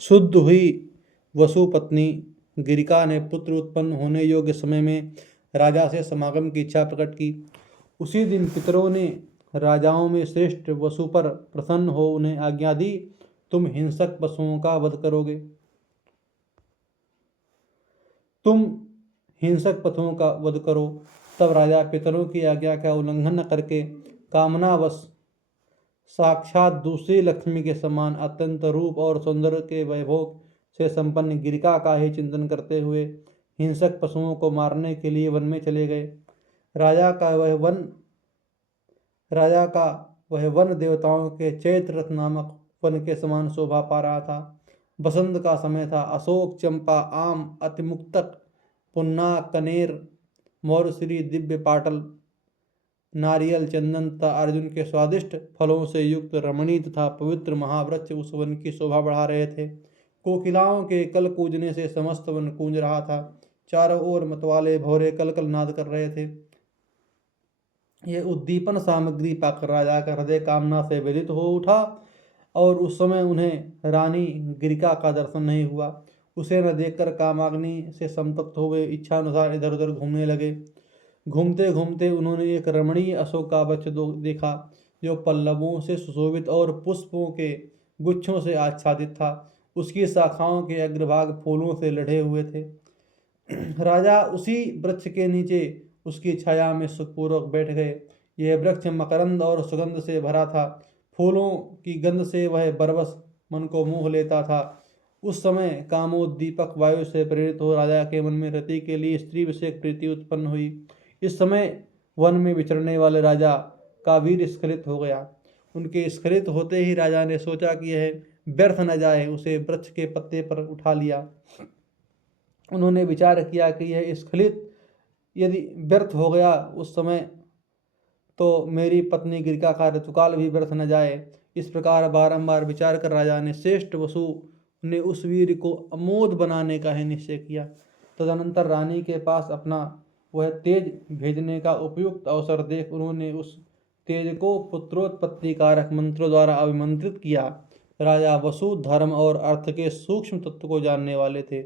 शुद्ध हुई वसु पत्नी गिरिका ने पुत्र उत्पन्न होने योग्य समय में राजा से समागम की इच्छा प्रकट की। उसी दिन पितरों ने राजाओं में श्रेष्ठ वसु पर प्रसन्न हो उन्हें आज्ञा दी, तुम हिंसक पशुओं का वध करोगे। तुम हिंसक पशुओं का वध करो। तब राजा पितरों की आज्ञा का उल्लंघन न करके कामनावश साक्षात दूसरी लक्ष्मी के समान अत्यंत रूप और सौंदर्य के वैभव से संपन्न गिरिका का ही चिंतन करते हुए हिंसक पशुओं को मारने के लिए वन में चले गए। राजा का वह वन देवताओं के चैत्र रथ नामक वन के समान शोभा पा रहा था। बसंत का समय था। अशोक, चंपा, आम, अतिमुक्तक, पुन्ना, कनेर, मौरश्री, दिव्य पाटल, नारियल, चंदन तथा अर्जुन के स्वादिष्ट फलों से युक्त रमणीय तथा पवित्र महावृक्ष उस वन की शोभा बढ़ा रहे थे। कोकिलाओं के कल कूजने से समस्त वन कूंज रहा था। चारों ओर मतवाले भौरे कल कल नाद कर रहे थे। यह उद्दीपन सामग्री पाकर राजा का हृदय कामना से व्यथित हो उठा और उस समय उन्हें रानी गिरिका का दर्शन नहीं हुआ। उसे न देखकर कामाग्नि से संतप्त हो गए इच्छानुसार इधर उधर घूमने लगे। घूमते घूमते उन्होंने एक रमणीय अशोक का वृक्ष देखा जो पल्लवों से सुशोभित और पुष्पों के गुच्छों से आच्छादित था। उसकी शाखाओं के अग्रभाग फूलों से लदे हुए थे। राजा उसी वृक्ष के नीचे उसकी छाया में सुखपूर्वक बैठ गए। यह वृक्ष मकरंद और सुगंध से भरा था। फूलों की गंध से वह बरबस मन को मोह लेता था। उस समय कामोद्दीपक वायु से प्रेरित हो राजा के मन में रति के लिए स्त्री विषयक प्रीति उत्पन्न हुई। इस समय वन में विचरने वाले राजा का वीर स्खलित हो गया। उनके स्खलित होते ही राजा ने सोचा कि यह व्यर्थ न जाए, उसे वृक्ष के पत्ते पर उठा लिया। उन्होंने विचार किया कि यह स्खलित यदि व्यर्थ हो गया उस समय तो मेरी पत्नी गिरिका का ऋतुकाल भी व्यर्थ न जाए। इस प्रकार बारंबार विचार कर राजा ने श्रेष्ठ वसु ने उस वीर को अमोद बनाने का ही निश्चय किया। तदनंतर रानी के पास अपना वह तेज भेजने का उपयुक्त अवसर देख उन्होंने उस तेज को पुत्रोत्पत्ति कारक मंत्रों द्वारा अभिमंत्रित किया। राजा वसु धर्म और अर्थ के सूक्ष्म तत्व को जानने वाले थे।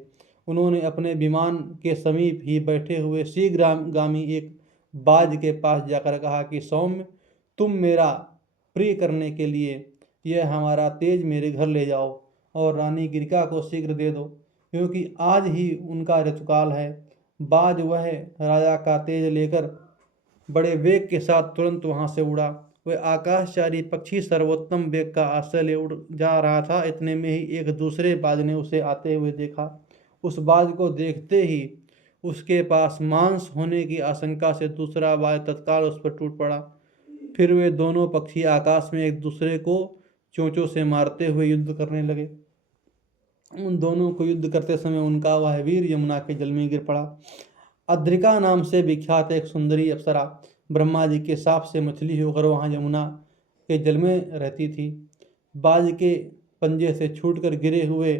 उन्होंने अपने विमान के समीप ही बैठे हुए शीघ्रगामी एक बाज के पास जाकर कहा कि सौम्य, तुम मेरा प्रिय करने के लिए यह हमारा तेज मेरे घर ले जाओ और रानी गिरिका को शीघ्र दे दो, क्योंकि आज ही उनका ऋतुकाल है। बाज वह राजा का तेज लेकर बड़े वेग के साथ तुरंत वहां से उड़ा। वह आकाशचारी पक्षी सर्वोत्तम वेग का आश्रय ले उड़ जा रहा था। इतने में ही एक दूसरे बाज ने उसे आते हुए देखा। उस बाज को देखते ही उसके पास मांस होने की आशंका से दूसरा बाज तत्काल उस पर टूट पड़ा। फिर वे दोनों पक्षी आकाश में एक दूसरे को चोंचों से मारते हुए युद्ध करने लगे। उन दोनों को युद्ध करते समय उनका वह वीर यमुना के जल में गिर पड़ा। अद्रिका नाम से विख्यात एक सुंदरी अप्सरा ब्रह्मा जी के शाप से मछली होकर वहां यमुना के जल में रहती थी। बाज के पंजे से छूटकर गिरे हुए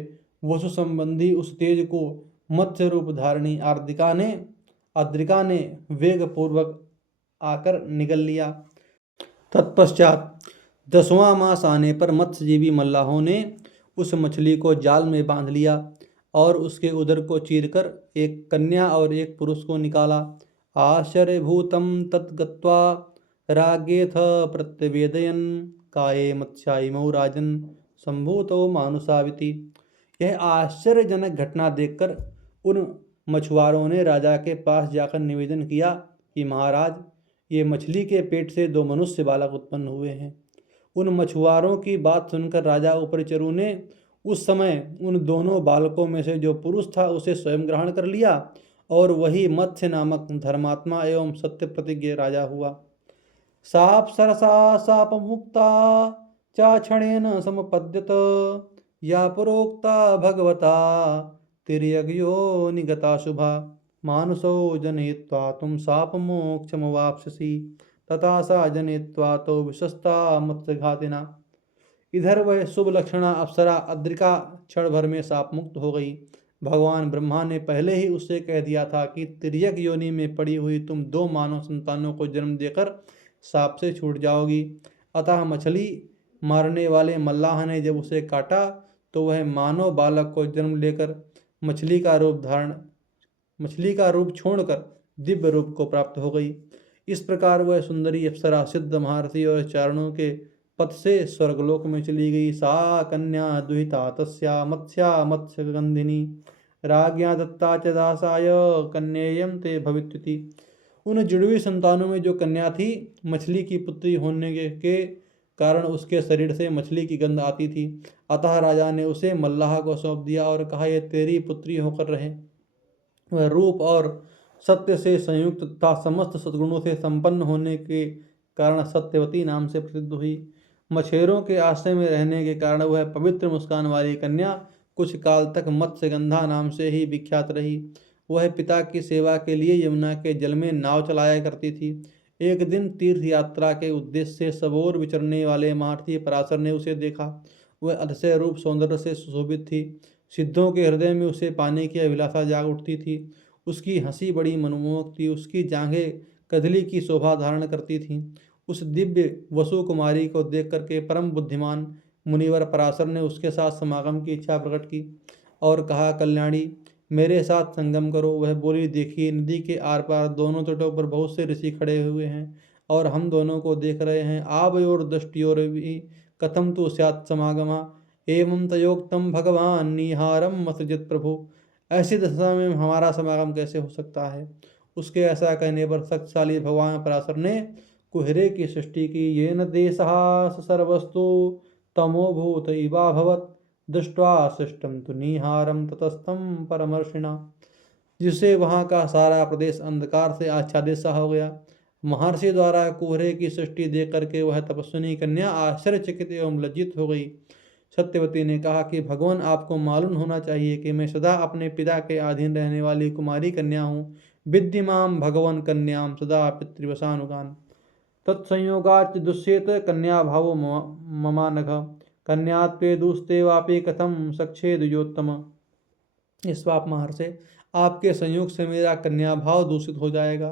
वसु संबंधी उस तेज को मत्स्य रूप धारणी अद्रिका ने वेग पूर्वक आकर निगल लिया। तत्पश्चात 10वां मास आने पर मत्स्यजीवी मल्लाहों ने उस मछली को जाल में बांध लिया और उसके उदर को चीरकर एक कन्या और एक पुरुष को निकाला। आश्चर्यभूतं तद्गत्वा रागेथ प्रत्यवेदयन् काये मत्स्यायिमौ राजन् संभूतो मानुषाविति। यह आश्चर्यजनक घटना देखकर उन मछुआरों ने राजा के पास जाकर निवेदन किया कि महाराज, ये मछली के पेट से 2 मनुष्य बालक उत्पन्न हुए हैं। उन मछुआरों की बात सुनकर राजा उपरिचरु ने उस समय उन दोनों बालकों में से जो पुरुष था उसे स्वयं ग्रहण कर लिया और वही मत्स्य नामक धर्मात्मा एवं सत्य प्रतिज्ञ राजा हुआ। साप सरसा साप मुक्ता चाक्षणेन समपद्यत या पुरोक्ता भगवता तिर्यज्ञो निगता शुभा मानुषो जनयित्वा तुम साप मोक्षमवाप्स्यसि तथा सा जनयित्वा तो विशस्ता मत्स्यघातिना। इधर वह शुभ लक्षणा अप्सरा अद्रिका क्षण भर में साप मुक्त हो गई। भगवान ब्रह्मा ने पहले ही उससे कह दिया था कि तिर्यक योनि में पड़ी हुई तुम 2 मानव संतानों को जन्म देकर सांप से छूट जाओगी। अतः मछली मारने वाले मल्लाह ने जब उसे काटा तो वह मानव बालक को जन्म लेकर मछली का रूप छोड़कर दिव्य रूप को प्राप्त हो गई। इस प्रकार वह सुंदरी अप्सरा सिद्ध महारथी और चारणों के पथ से स्वर्गलोक में चली गई। सा कन्या दुहिता तस्या मत्स्या मत्स्यगंधिनी राज्ञा दत्ता च दासाय कन्येयं ते भविष्यति। उन जुड़वी संतानों में जो कन्या थी, मछली की पुत्री होने के कारण उसके शरीर से मछली की गंध आती थी। अतः राजा ने उसे मल्लाह को सौंप दिया और कहा, यह तेरी पुत्री होकर रहे। वह रूप और सत्य से संयुक्त तथा समस्त सद्गुणों से संपन्न होने के कारण सत्यवती नाम से प्रसिद्ध हुई। मछेरों के आश्रय में रहने के कारण वह पवित्र मुस्कान वाली कन्या कुछ काल तक मत्स्यगंधा नाम से ही विख्यात रही। वह पिता की सेवा के लिए यमुना के जल में नाव चलाया करती थी। एक दिन तीर्थ यात्रा के उद्देश्य से सबोर विचरने वाले महर्षि पराशर ने उसे देखा। वह अतिशय रूप सौंदर्य से सुशोभित थी। सिद्धों के हृदय में उसे पाने की अभिलाषा जाग उठती थी। उसकी हंसी बड़ी मनमोहक थी। उसकी जांघें कदली की शोभा धारण करती थीं। उस दिव्य वसु कुमारी को देख करके परम बुद्धिमान मुनिवर पराशर ने उसके साथ समागम की इच्छा प्रकट की और कहा, कल्याणी मेरे साथ संगम करो। वह बोली, देखिए नदी के आर पार दोनों तटों पर बहुत से ऋषि खड़े हुए हैं और हम दोनों को देख रहे हैं। आवयोर दृष्टियोर भी कथम तो स्यात् समागमा एवं तयोक्तम भगवान निहारम मसजित प्रभु। ऐसी दशा में हमारा समागम कैसे हो सकता है। उसके ऐसा कहने पर शक्तिशाली भगवान पराशर ने कुहरे की सृष्टि की। ये न देशहा सर्वस्तु तमोभूत इवाभवत दृष्ट्वा सृष्टम तु निहारम ततस्तम परमर्षिणा। जिससे वहाँ का सारा प्रदेश अंधकार से आच्छादित सा हो गया। महर्षि द्वारा कुहरे की सृष्टि देख करके वह तपस्विनी कन्या आश्चर्यचकित एवं लज्जित हो गई। सत्यवती ने कहा कि भगवान, आपको मालूम होना चाहिए कि मैं सदा अपने पिता के अधीन रहने वाली कुमारी कन्या हूँ। विद्यमाम भगवन कन्याम सदा पितृवसानुगान तत्संयोगाच दुष्येत कन्या भावो ममानघ कन्यात्वे दुस्ते वापि कथम सक्षेदुयोत्तम। इस पाप महर्षि, आपके संयोग से मेरा कन्या भाव दूषित हो जाएगा।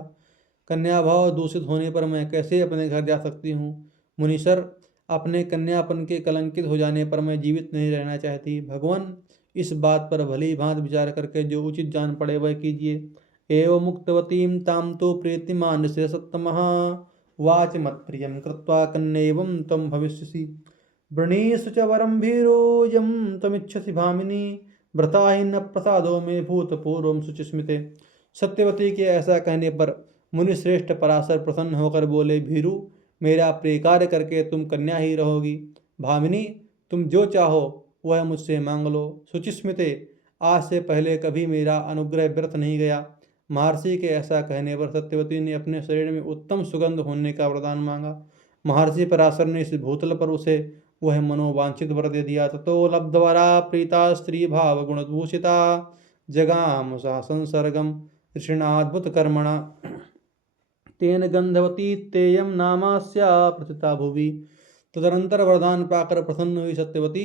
कन्या भाव दूषित होने पर मैं कैसे अपने घर जा सकती हूँ। मुनीश्वर, अपने कन्यापन के कलंकित हो जाने पर मैं जीवित नहीं रहना चाहती। भगवान, इस बात पर भली भांति विचार करके जो उचित जान पड़े वह कीजिए। एवं मुक्तवतीम ताम तो प्रीतिमान से सत्तमः वाच मत प्रियम कृत्वा कन्यैवं तम भविष्यसि वृणीषु च वरम भीरोयम तमिच्छसि भामिनी व्रता ही न प्रसादो में भूतपूर्वम शुचिस्मिते। सत्यवती के ऐसा कहने पर मुनिश्रेष्ठ पराशर प्रसन्न होकर बोले, भीरु, मेरा प्रिय कार्य करके तुम कन्या ही रहोगी। भामिनी, तुम जो चाहो वह मुझसे मांग लो। शुचिस्मिते, आज से पहले कभी मेरा अनुग्रह व्यर्थ नहीं गया। महर्षि के ऐसा कहने पर सत्यवती ने अपने शरीर में उत्तम सुगंध होने का वरदान मांगा। महर्षि पराशर ने इस भूतल पर उसे वह मनोवांछित वर दे दिया। ततो लब्धवरा प्रीता स्त्री भाव गुणभूषिता जगाम सा संसर्गम ऋषिणाद्भुत कर्मणा तेन गंधवती तेयम नामास्या प्रथिता भुवि। तदनंतर वरदान पाकर प्रसन्न हुई सत्यवती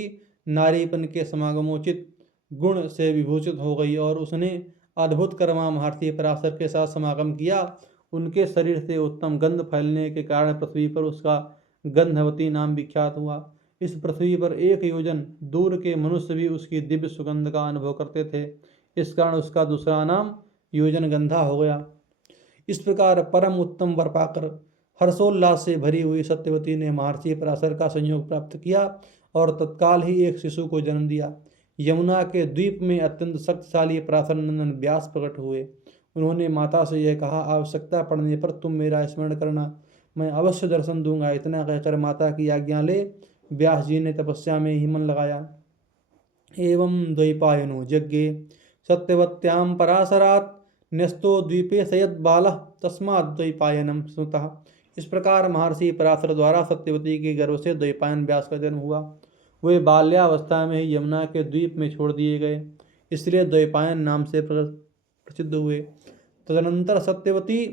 नारीपन के समागमोचित गुण से विभूषित हो गई और उसने अद्भुत कर्मा महर्षि पराशर के साथ समागम किया। उनके शरीर से उत्तम गंध फैलने के कारण पृथ्वी पर उसका गंधवती नाम विख्यात हुआ। इस पृथ्वी पर 1 योजन दूर के मनुष्य भी उसकी दिव्य सुगंध का अनुभव करते थे। इस कारण उसका दूसरा नाम योजन गंधा हो गया। इस प्रकार परम उत्तम वर पाकर हर्षोल्लास से भरी हुई सत्यवती ने महर्षि पराशर का संयोग प्राप्त किया और तत्काल ही एक शिशु को जन्म दिया। यमुना के द्वीप में अत्यंत शक्तिशाली पराशर नंदन व्यास प्रकट हुए। उन्होंने माता से यह कहा, आवश्यकता पड़ने पर तुम मेरा स्मरण करना, मैं अवश्य दर्शन दूंगा। इतना कहकर माता की आज्ञा ले व्यास जी ने तपस्या में ही मन लगाया। एवं द्वैपायनो यज्ञे सत्यवत्याम पराशरात् न्यस्तो द्वीपे सयद बालः तस्माद् द्वैपायनम स्मृतः। इस प्रकार महर्षि पराशर द्वारा सत्यवती के गर्भ से द्वैपायन व्यास का जन्म हुआ। वे बाल्यावस्था में ही यमुना के द्वीप में छोड़ दिए गए, इसलिए द्वैपायन नाम से प्रसिद्ध हुए। तदनंतर सत्यवती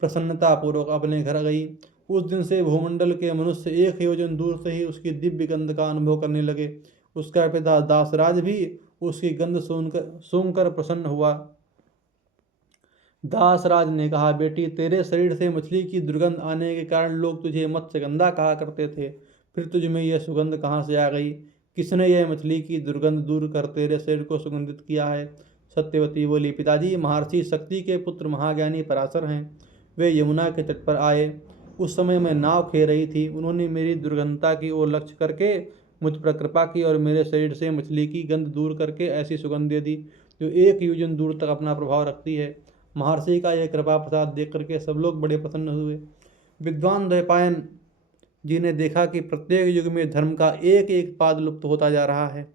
प्रसन्नतापूर्वक अपने घर गई। उस दिन से भूमंडल के मनुष्य 1 योजन दूर से ही उसकी दिव्य गंध का अनुभव करने लगे। उसका पिता दासराज भी उसकी गंध सूंघकर प्रसन्न हुआ। दासराज ने कहा, बेटी, तेरे शरीर से मछली की दुर्गंध आने के कारण लोग तुझे मत्स्यगंधा कहा करते थे। फिर तुझ में यह सुगंध कहाँ से आ गई? किसने यह मछली की दुर्गंध दूर कर तेरे शरीर को सुगंधित किया है? सत्यवती बोली, पिताजी, महर्षि शक्ति के पुत्र महाज्ञानी पराशर हैं। वे यमुना के तट पर आए। उस समय मैं नाव खे रही थी। उन्होंने मेरी दुर्गंधता की ओर लक्ष्य करके मुझ पर कृपा की और मेरे शरीर से मछली की गंध दूर करके ऐसी सुगंध दे दी जो 1 योजन दूर तक अपना प्रभाव रखती है। महर्षि का यह कृपा प्रसाद देख करके सब लोग बड़े प्रसन्न हुए। विद्वान द्वैपायन जी ने देखा कि प्रत्येक युग में धर्म का एक एक पाद लुप्त होता जा रहा है।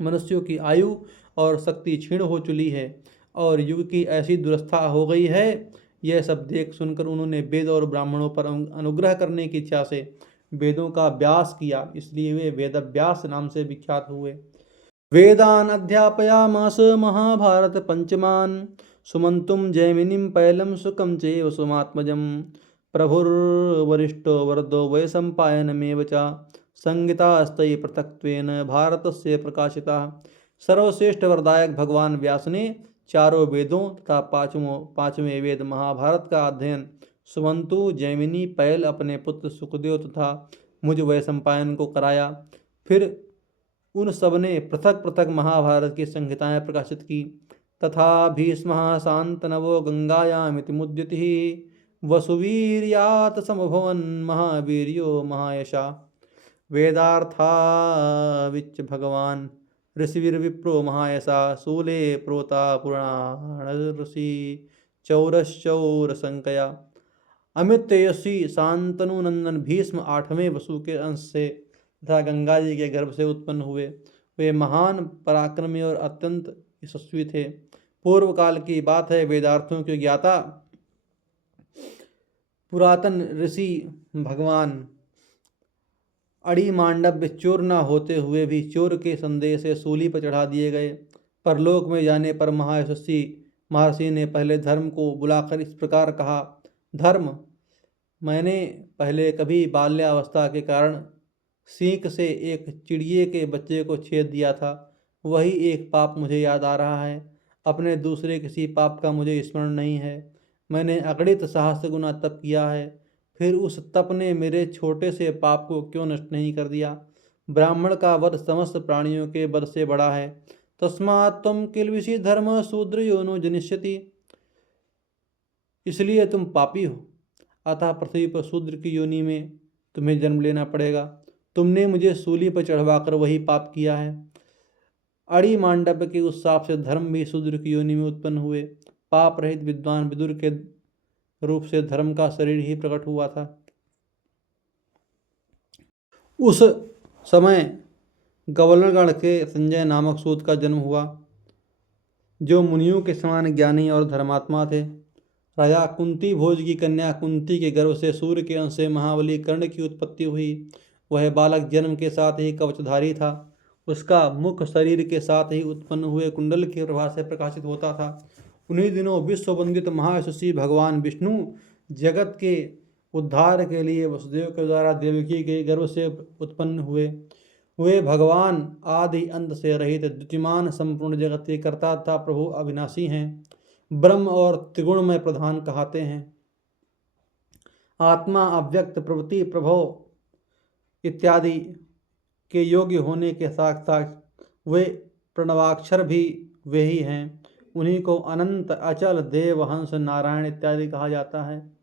मनुष्यों की आयु और शक्ति क्षीण हो चुकी है और युग की ऐसी दुरवस्था हो गई है। यह सब देख सुनकर उन्होंने वेद और ब्राह्मणों पर अनुग्रह करने की इच्छा से वेदों का व्यास किया, इसलिए वे वेदव्यास नाम से विख्यात हुए। वेदान अध्यापयामास महाभारत पंचमान सुमंतुम जैमिनीम पैलम सुकम चैव सुमात्मजम प्रभुर्वरिष्ठो वरदो वैशंपायनमेव च संगीतास्तै पृथक्त्वेन भारतस्य प्रकाशिता। सर्वश्रेष्ठ वरदायक भगवान व्यास ने चारों वेदों तथा पांचवें वेद महाभारत का अध्ययन सुमंतु, जैमिनी, पैल अपने पुत्र सुखदेव तथा मुझ वैशंपायन को कराया। फिर उन सब ने पृथक पृथक महाभारत की संहिताएं प्रकाशित की। तथा भीष्मः शान्तनवो गंगायामिति मुद्यतिः वसुवीर्यात् समभवन् महावीर्यो महायशा। वेदार्थाविच्च भगवान ऋषिर्विप्रो महायशा शूले प्रोता पुराण ऋषि चौरश्चौरशंकया। अमित तेजस्वी शांतनुनंदन भीष्म 8वें वसु के अंश से तथा गंगा जी के गर्भ से उत्पन्न हुए। वे महान पराक्रमी और अत्यंत यशस्वी थे। पूर्व काल की बात है, वेदार्थों के ज्ञाता पुरातन ऋषि भगवान अड़ी मांडव्य चोर न होते हुए भी चोर के संदेह से सूली पर चढ़ा दिए गए। परलोक में जाने पर महायशस्वी महर्षि ने पहले धर्म को बुलाकर इस प्रकार कहा, धर्म, मैंने पहले कभी बाल्यावस्था के कारण सींक से एक चिड़िए के बच्चे को छेद दिया था। वही एक पाप मुझे याद आ रहा है। अपने दूसरे किसी पाप का मुझे स्मरण नहीं है। मैंने अगणित सहस्त्र गुना तप किया है, फिर उस तप ने मेरे छोटे से पाप को क्यों नष्ट नहीं कर दिया? ब्राह्मण का वध समस्त प्राणियों के वध से बड़ा है। तस्मात् त्वं किल्बिषि धर्म शूद्र योनो जनिष्यति। इसलिए तुम पापी हो, अतः पृथ्वी पर शूद्र की योनि में तुम्हें जन्म लेना पड़ेगा। तुमने मुझे सूली पर चढ़वाकर वही पाप किया है। अड़ी मांडव्य के उस शाप से धर्म भी शूद्र की योनि में उत्पन्न हुए। पाप रहित विद्वान विदुर के रूप से धर्म का शरीर ही प्रकट हुआ था। उस समय गवर्नरगण के संजय नामक सूत का जन्म हुआ, जो मुनियों के समान ज्ञानी और धर्मात्मा थे। राजा कुंती भोज की कन्या कुंती के गर्भ से सूर्य के अंश से महाबली कर्ण की उत्पत्ति हुई। वह बालक जन्म के साथ ही कवचधारी था। उसका मुख शरीर के साथ ही उत्पन्न हुए कुंडल के प्रभाव से प्रकाशित होता था। उन्हीं दिनों विश्व वंदित महायशस्वी भगवान विष्णु जगत के उद्धार के लिए वसुदेव के द्वारा देवकी के गर्भ से उत्पन्न हुए। वे भगवान आदि अंत से रहित द्युतिमान संपूर्ण जगत के कर्ता तथा प्रभु अविनाशी हैं। ब्रह्म और त्रिगुणमय प्रधान कहते हैं। आत्मा, अव्यक्त, प्रवृत्ति, प्रभव इत्यादि के योग्य होने के साथ साथ वे प्रणवाक्षर भी वे ही हैं। उन्हीं को अनंत, अचल, देव, हंस, नारायण इत्यादि कहा जाता है।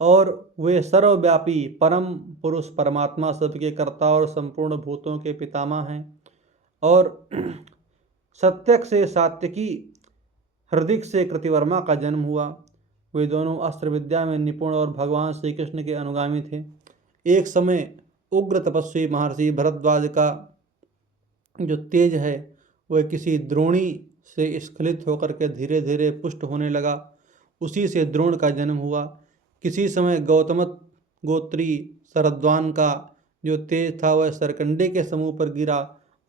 और वे सर्वव्यापी परम पुरुष परमात्मा सबके कर्ता और संपूर्ण भूतों के पितामह हैं। और सत्यक से सात्यकी, हृदिक से कृतिवर्मा का जन्म हुआ। वे दोनों अस्त्र विद्या में निपुण और भगवान श्री कृष्ण के अनुगामी थे। एक समय उग्र तपस्वी महर्षि भरद्वाज का जो तेज है वह किसी द्रोणी से स्खलित होकर के धीरे धीरे पुष्ट होने लगा। उसी से द्रोण का जन्म हुआ। किसी समय गौतमत गोत्री शरद्वान का जो तेज था वह सरकंडे के समूह पर गिरा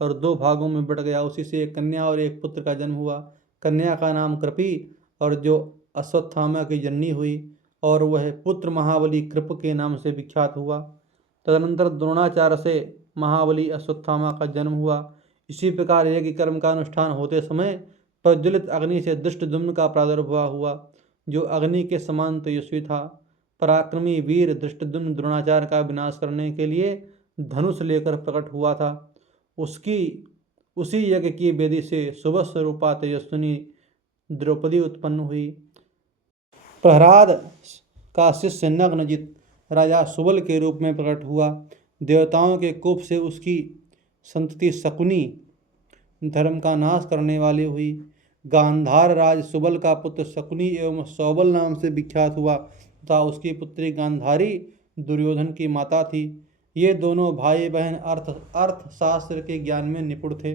और 2 भागों में बट गया। उसी से एक कन्या और एक पुत्र का जन्म हुआ। कन्या का नाम कृपि और जो अश्वत्थामा की जननी हुई, और वह पुत्र महाबली कृप के नाम से विख्यात हुआ। तदनंतर द्रोणाचार्य से महाबली अश्वत्थामा का जन्म हुआ। इसी प्रकार यज्ञ कर्म का अनुष्ठान होते समय प्रज्वलित अग्नि से धृष्टद्युम्न का प्रादुर्भाव हुआ, जो अग्नि के समान तेजस्वी था। पराक्रमी वीर धृष्टद्युम्न द्रोणाचार्य का विनाश करने के लिए धनुष लेकर प्रकट हुआ था। उसी यज्ञ की वेदी से सुभस्व रूपा तेजस्विनी द्रौपदी उत्पन्न हुई। प्रहलाद का शिष्य नग्नजित राजा सुबल के रूप में प्रकट हुआ। देवताओं के कोप से उसकी संतति शकुनी धर्म का नाश करने वाली हुई। गांधार राज सुबल का पुत्र शकुनी एवं सौबल नाम से विख्यात हुआ तथा उसकी पुत्री गांधारी दुर्योधन की माता थी। ये दोनों भाई बहन अर्थशास्त्र के ज्ञान में निपुण थे।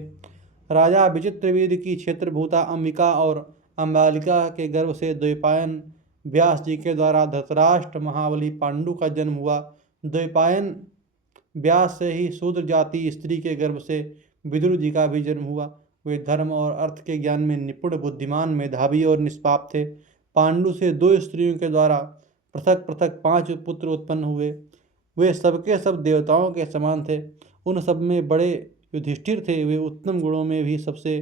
राजा विचित्रवीर की क्षेत्रभूता अंबिका और अम्बालिका के गर्भ से द्वैपायन व्यास जी के द्वारा धृतराष्ट्र महाबली पांडु का जन्म हुआ। द्वैपायन व्यास से ही शूद्र जाति स्त्री के गर्भ से विदुर जी का भी जन्म हुआ। वे धर्म और अर्थ के ज्ञान में निपुण, बुद्धिमान, मेधावी और निष्पाप थे। पांडु से 2 स्त्रियों के द्वारा पृथक पृथक 5 पुत्र उत्पन्न हुए। वे सबके सब देवताओं के समान थे। उन सब में बड़े युधिष्ठिर थे। वे उत्तम गुणों में भी सबसे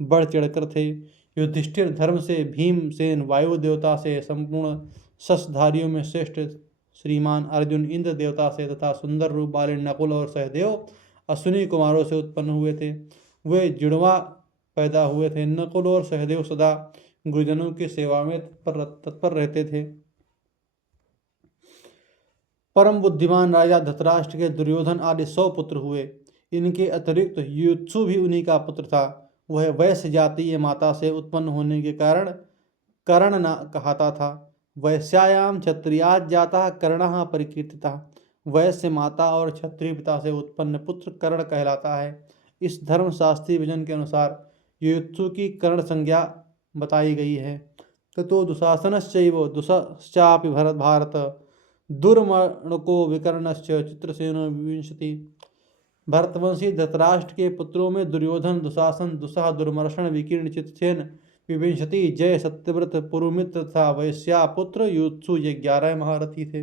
बढ़ चढ़कर थे। युधिष्ठिर धर्म से, भीमसेन वायु देवता से, संपूर्ण शस्त्रधारियों में श्रेष्ठ श्रीमान अर्जुन इंद्र देवता से तथा सुंदर रूप वाले नकुल और सहदेव अश्विनी कुमारों से उत्पन्न हुए थे। वे जुड़वा पैदा हुए थे। नकुल और सहदेव सदा गुरुजनों की सेवा में तत्पर रहते थे। परम बुद्धिमान राजा धृतराष्ट्र के दुर्योधन आदि 100 पुत्र हुए। इनके अतिरिक्त युत्सु भी उन्हीं का पुत्र था। वह वैश्य जातीय माता से उत्पन्न होने के कारण कर्ण न कहता था। वैश्यायाम क्षत्रियात जाता कर्णः परिकीर्तिता। वैश्य माता और क्षत्रिय पिता से उत्पन्न पुत्र कर्ण कहलाता है। इस धर्मशास्त्री विजन के अनुसार युत्सु की कर्ण संज्ञा बताई गई है। ततो दुशासनश्चैव दुश्चापि भारत दुर्मणको विकर्णश्च चित्रसेनो विंशति। भरतवंशी धृतराष्ट्र के पुत्रों में दुर्योधन, दुशासन, दुस्सह, दुर्मर्शन, विकीर्ण, चित्रसेन, विविंशति, जय, सत्यव्रत, पुरुमित्र तथा वैश्या पुत्र युत्सु ये 11 महारथी थे।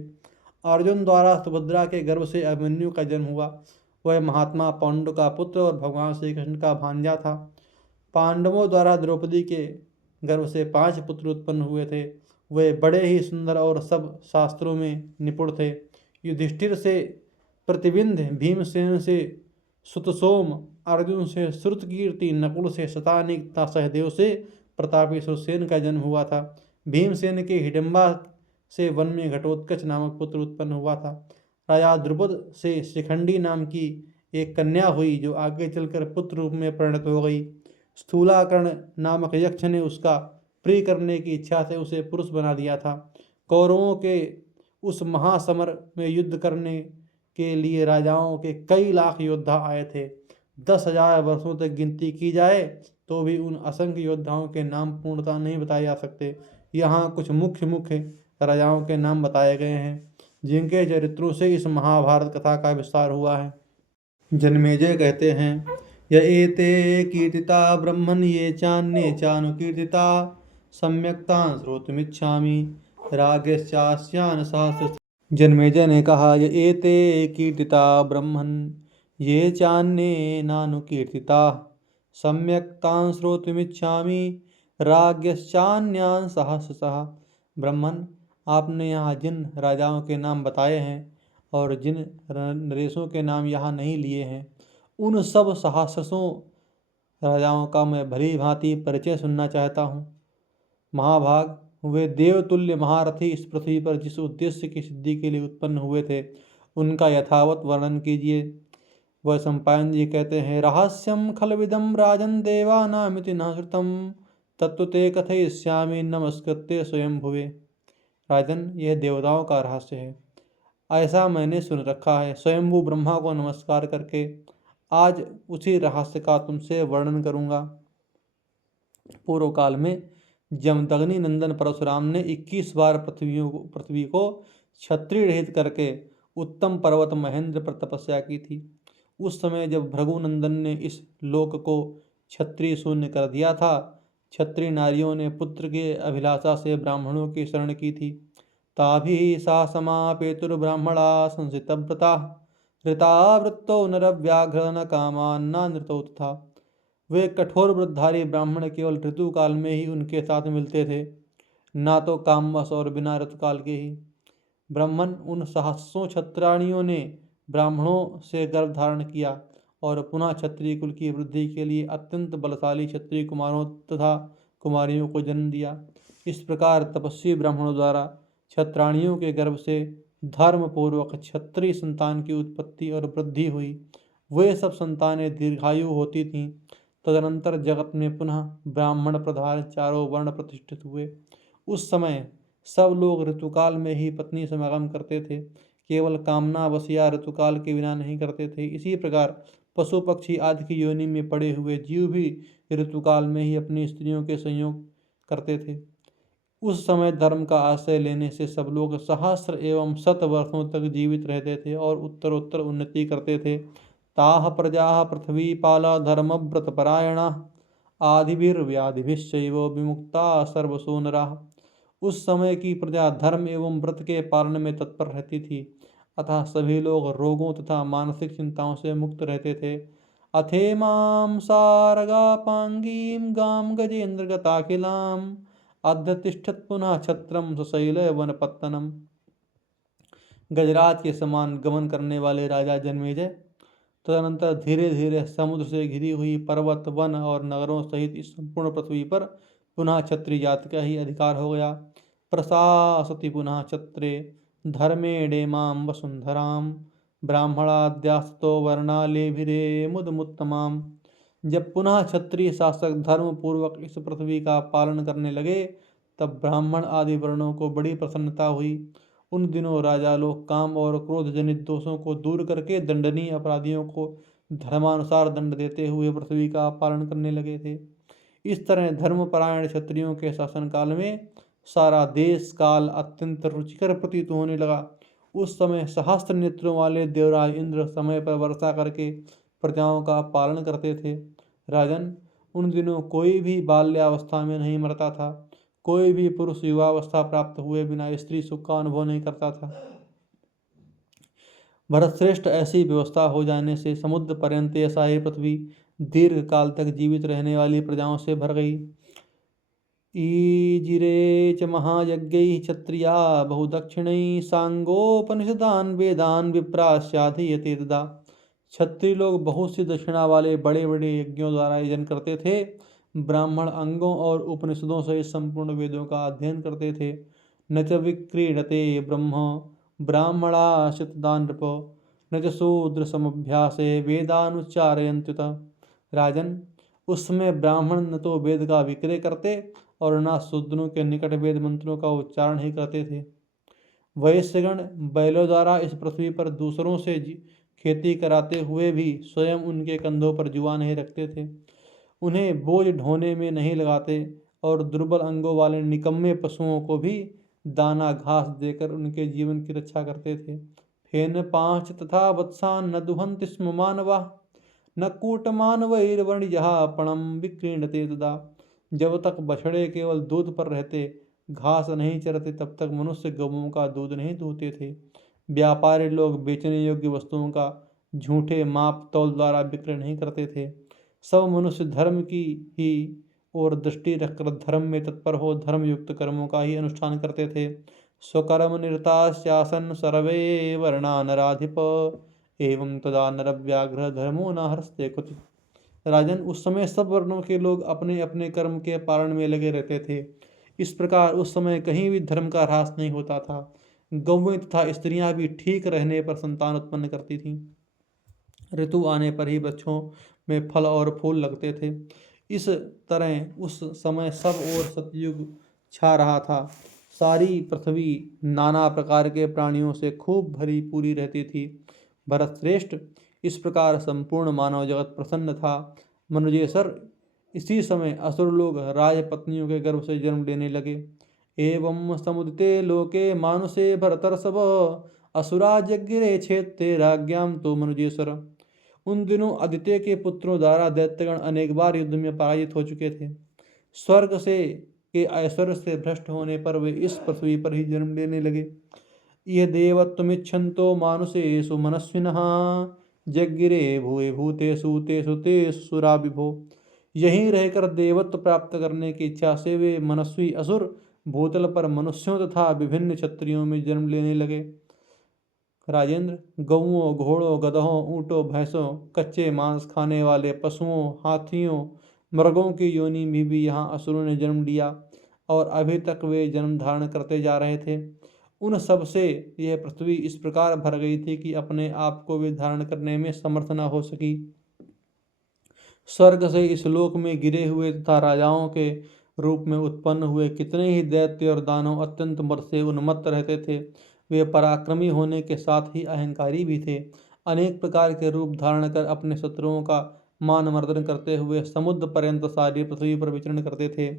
अर्जुन द्वारा सुभद्रा के गर्भ से अभिमन्यु का जन्म हुआ। वह महात्मा पांडु का पुत्र और भगवान श्री कृष्ण का भांजा था। पांडवों द्वारा द्रौपदी के गर्भ से 5 पुत्र उत्पन्न हुए थे। वे बड़े ही सुंदर और सब शास्त्रों में निपुण थे। युधिष्ठिर से प्रतिबिंध, भीमसेन से सुतसोम, अर्जुन से श्रुतकीर्ति, नकुल से शतानिक तथा सहदेव से प्रतापी सुरसेन का जन्म हुआ था। भीमसेन के हिडम्बा से वन में घटोत्कच नामक पुत्र उत्पन्न हुआ था। राजा द्रुपद से शिखंडी नाम की एक कन्या हुई जो आगे चलकर पुत्र रूप में परिणत हो गई। स्थूलाकर्ण नामक यक्ष ने उसका प्रिय करने की इच्छा से उसे पुरुष बना दिया था। कौरवों के उस महासमर में युद्ध करने के लिए राजाओं के कई लाख योद्धा आए थे। 10,000 वर्षों तक गिनती की जाए तो भी उन असंख्य योद्धाओं के नाम पूर्णतः नहीं बताए जा सकते। यहाँ कुछ मुख्य राजाओं के नाम बताए गए हैं जिनके चरित्रों से इस महाभारत कथा का विस्तार हुआ है। जन्मेजय कहते हैं, य एते कीर्तिता ब्रह्मन् ये चान्ये चानुकीर्तिता सम्यक्तान् श्रोतुमिच्छामि रागश्चास्यान् सहस्र। जन्मेजय ने कहा, ये एते कीर्तिता ब्रह्मन् ये चान्ये नानुकीर्तिता सम्यक्तान् श्रोतुमिच्छामि राज्ञश्चान्यान् सहस्रशः। ब्रह्मन्, आपने यहाँ जिन राजाओं के नाम बताए हैं और जिन नरेशों के नाम यहाँ नहीं लिए हैं, उन सब सहस्रों राजाओं का मैं भली भांति परिचय सुनना चाहता हूँ। महाभाग, वे देवतुल्य महारथी इस पृथ्वी पर जिस उद्देश्य की सिद्धि के लिए उत्पन्न हुए थे उनका यथावत वर्णन कीजिए। वह सम्पायन जी कहते हैं, रहस्यम खलविदम राजन देवानामिति न श्रुतम तत्वते कथयिष्यामि नमस्कृत्य स्वयं भुवे। राजन, यह देवताओं का रहस्य है, ऐसा मैंने सुन रखा है। स्वयंभू ब्रह्मा को नमस्कार करके आज उसी रहस्य का तुमसे वर्णन करूंगा। पूर्व काल में जमदग्नि नंदन परशुराम ने 21 बार पृथ्वी को क्षत्रिय रहित करके उत्तम पर्वत महेंद्र पर तपस्या की थी। उस समय जब भृगुनंदन ने इस लोक को क्षत्रिय शून्य कर दिया था, क्षत्रिय नारियों ने पुत्र के अभिलाषा से ब्राह्मणों की शरण की थी। ताभि सा समापेतुर्ब्राह्मणा संसितव्रता ऋता वृत्तो नरव्याघ्र न कामान्ना नृतो था। वे कठोर व्रतधारी ब्राह्मण केवल ऋतुकाल में ही उनके साथ मिलते थे, ना तो कामवश और बिना ऋतुकाल के ही। ब्राह्मण उन सहस्रों क्षत्राणियों ने ब्राह्मणों से गर्भ धारण किया और पुनः क्षत्रिय कुल की वृद्धि के लिए अत्यंत बलशाली क्षत्रिय कुमारों तथा कुमारियों को जन्म दिया। इस प्रकार तपस्वी ब्राह्मणों द्वारा क्षत्राणियों के गर्भ से धर्मपूर्वक क्षत्रिय संतान की उत्पत्ति और वृद्धि हुई। वे सब संतानें दीर्घायु होती थीं। तदनंतर जगत में पुनः ब्राह्मण प्रधान चारों वर्ण प्रतिष्ठित हुए। उस समय सब लोग ऋतुकाल में ही पत्नी समागम करते थे, केवल कामनावश या ऋतुकाल के बिना नहीं करते थे। इसी प्रकार पशु पक्षी आदि की योनि में पड़े हुए जीव भी ऋतुकाल में ही अपनी स्त्रियों के संयोग करते थे। उस समय धर्म का आश्रय लेने से सब लोग सहस्र एवं शत वर्षों तक जीवित रहते थे और उत्तरोत्तर उन्नति करते थे। ताह प्रजा पृथ्वी पाला धर्म व्रत परायणा आदिभिर्व्याधिभिश्चैव विमुक्ता सर्वसो नराः। उस समय की प्रजा धर्म एवं व्रत के पालन में तत्पर रहती थी, अतः सभी लोग रोगों तथा मानसिक चिंताओं से मुक्त रहते थे। अथेमां सारगापांगीं गां गजेन्द्र गताखिलाम् अध्यतिष्ठत पुनः छत्रम सशैल वनपत्तनम। गजराज के समान गमन करने वाले राजा जन्मेजय तदनंतर धीरे धीरे समुद्र से घिरी हुई पर्वत वन और नगरों सहित इस संपूर्ण पृथ्वी पर पुनः क्षत्रिय जाति का ही अधिकार हो गया। प्रशासति पुनः क्षत्रे धर्मेणेमां वसुंधराम ब्राह्मणाद्यास्तो वर्णालेभिरे मुदमुत्तमाम। जब पुनः क्षत्रिय शासक धर्म पूर्वक इस पृथ्वी का पालन करने लगे, तब ब्राह्मण आदि वर्णों को बड़ी प्रसन्नता हुई। उन दिनों राजा लोग काम और क्रोध जनित दोषों को दूर करके दंडनीय अपराधियों को धर्मानुसार दंड देते हुए पृथ्वी का पालन करने लगे थे। इस तरह धर्मपरायण क्षत्रियों के शासन काल में सारा देश काल अत्यंत रुचिकर प्रतीत होने लगा। उस समय सहस्त्र नेत्रों वाले देवराज इंद्र समय पर वर्षा करके प्रजाओं का पालन करते थे। राजन, उन दिनों कोई भी बाल्यावस्था में नहीं मरता था, कोई भी पुरुष युवावस्था प्राप्त हुए बिना स्त्री सुख का अनुभव नहीं करता था। भरतश्रेष्ठ, ऐसी व्यवस्था हो जाने से समुद्र पर्यंत यह सारी पृथ्वी दीर्घ काल तक जीवित रहने वाली प्रजाओं से भर गई। ईजिरे च महायज्ञैः क्षत्रिया बहुदक्षिणैः सांगोपनिषदान वेदान विप्रास्याधीयते तदा। क्षत्रिय लोग बहुत सी दक्षिणा वाले बड़े बड़े यज्ञों द्वारा यजन करते थे। ब्राह्मण अंगों और उपनिषदों से संपूर्ण वेदों का अध्ययन करते थे। न च विक्रीडते ब्रह्म ब्राह्मणा शतदान नृप न च शूद्र समभ्यासे वेदानुच्चारयन्त्युत। राजन, उस समय ब्राह्मण न तो वेद का विक्रय करते और न शूद्रों के निकट वेद मंत्रों का उच्चारण ही करते थे। वैश्यगण बैलों द्वारा इस पृथ्वी पर दूसरों से खेती कराते हुए भी स्वयं उनके कंधों पर जुआ नहीं रखते थे। उन्हें बोझ ढोने में नहीं लगाते और दुर्बल अंगों वाले निकम्मे पशुओं को भी दाना घास देकर उनके जीवन की रक्षा करते थे। फेन पांच तथा वत्सान न दुहंति स्म मानवा न कूटमानवैर्वणिजः पणम विक्रीणते तदा। जब तक बछड़े केवल दूध पर रहते, घास नहीं चरते, तब तक मनुष्य गौओं का दूध नहीं दूहते थे। व्यापारी लोग बेचने योग्य वस्तुओं का झूठे माप तौल द्वारा विक्रय नहीं करते थे। सब मनुष्य धर्म की ही और दृष्टि रखकर धर्म में तत्पर हो धर्मयुक्त कर्मों का ही अनुष्ठान करते थे। स्वकर्म निरतास्यासन सर्वे वर्णा नराधिप एवं तदा नरव्याघ्र धर्मो न हर्षते कुछ। राजन, उस समय सब वर्णों के लोग अपने अपने कर्म के पालन में लगे रहते थे। इस प्रकार उस समय कहीं भी धर्म का ह्रास नहीं होता था। गौवें तथा स्त्रियां भी ठीक रहने पर संतान उत्पन्न करती थीं। ऋतु आने पर ही वृक्षों में फल और फूल लगते थे। इस तरह उस समय सब ओर सतयुग छा रहा था। सारी पृथ्वी नाना प्रकार के प्राणियों से खूब भरी पूरी रहती थी। भरतश्रेष्ठ, इस प्रकार संपूर्ण मानव जगत प्रसन्न था। मनुजेश्वर, इसी समय असुर लोग राजपत्नियों के गर्भ से जन्म लेने लगे। एवं समुदिते लोके मानुषे भरतर्षभ असुरा जज्ञिरे क्षेत्रे राज्ञां तो मनुजेश्वर। उन दिनों आदित्य के पुत्रों द्वारा दैत्यगण अनेक बार युद्ध में पराजित हो चुके थे। स्वर्ग से के ऐश्वर्य से भ्रष्ट होने पर वे इस पृथ्वी पर ही जन्म लेने लगे। यह देवत्वमिच्छन्तो मानुषेषु मनस्विनः जज्ञिरे भूये भूतेषु तेषु तेषु सुरा विभो। यहीं रहकर देवत्व प्राप्त करने की इच्छा से वे मनस्वी असुर भूतल पर मनुष्यों तथा विभिन्न क्षत्रियों में जन्म लेने लगे। राजेंद्र, गौओं, घोड़ों, गधों, ऊँटों, भैंसों, कच्चे मांस खाने वाले पशुओं, हाथियों, मृगों की योनि में भी यहाँ असुरों ने जन्म लिया और अभी तक वे जन्म धारण करते जा रहे थे। उन सब से यह पृथ्वी इस प्रकार भर गई थी कि अपने आप को वे धारण करने में समर्थ न हो सकी। स्वर्ग से इस लोक में गिरे हुए तथा राजाओं के रूप में उत्पन्न हुए कितने ही दैत्य और दानव अत्यंत मद से उन्मत्त रहते थे। वे पराक्रमी होने के साथ ही अहंकारी भी थे। अनेक प्रकार के रूप धारण कर अपने शत्रुओं का मान मर्दन करते हुए समुद्र पर्यंत सारी पृथ्वी पर विचरण करते थे।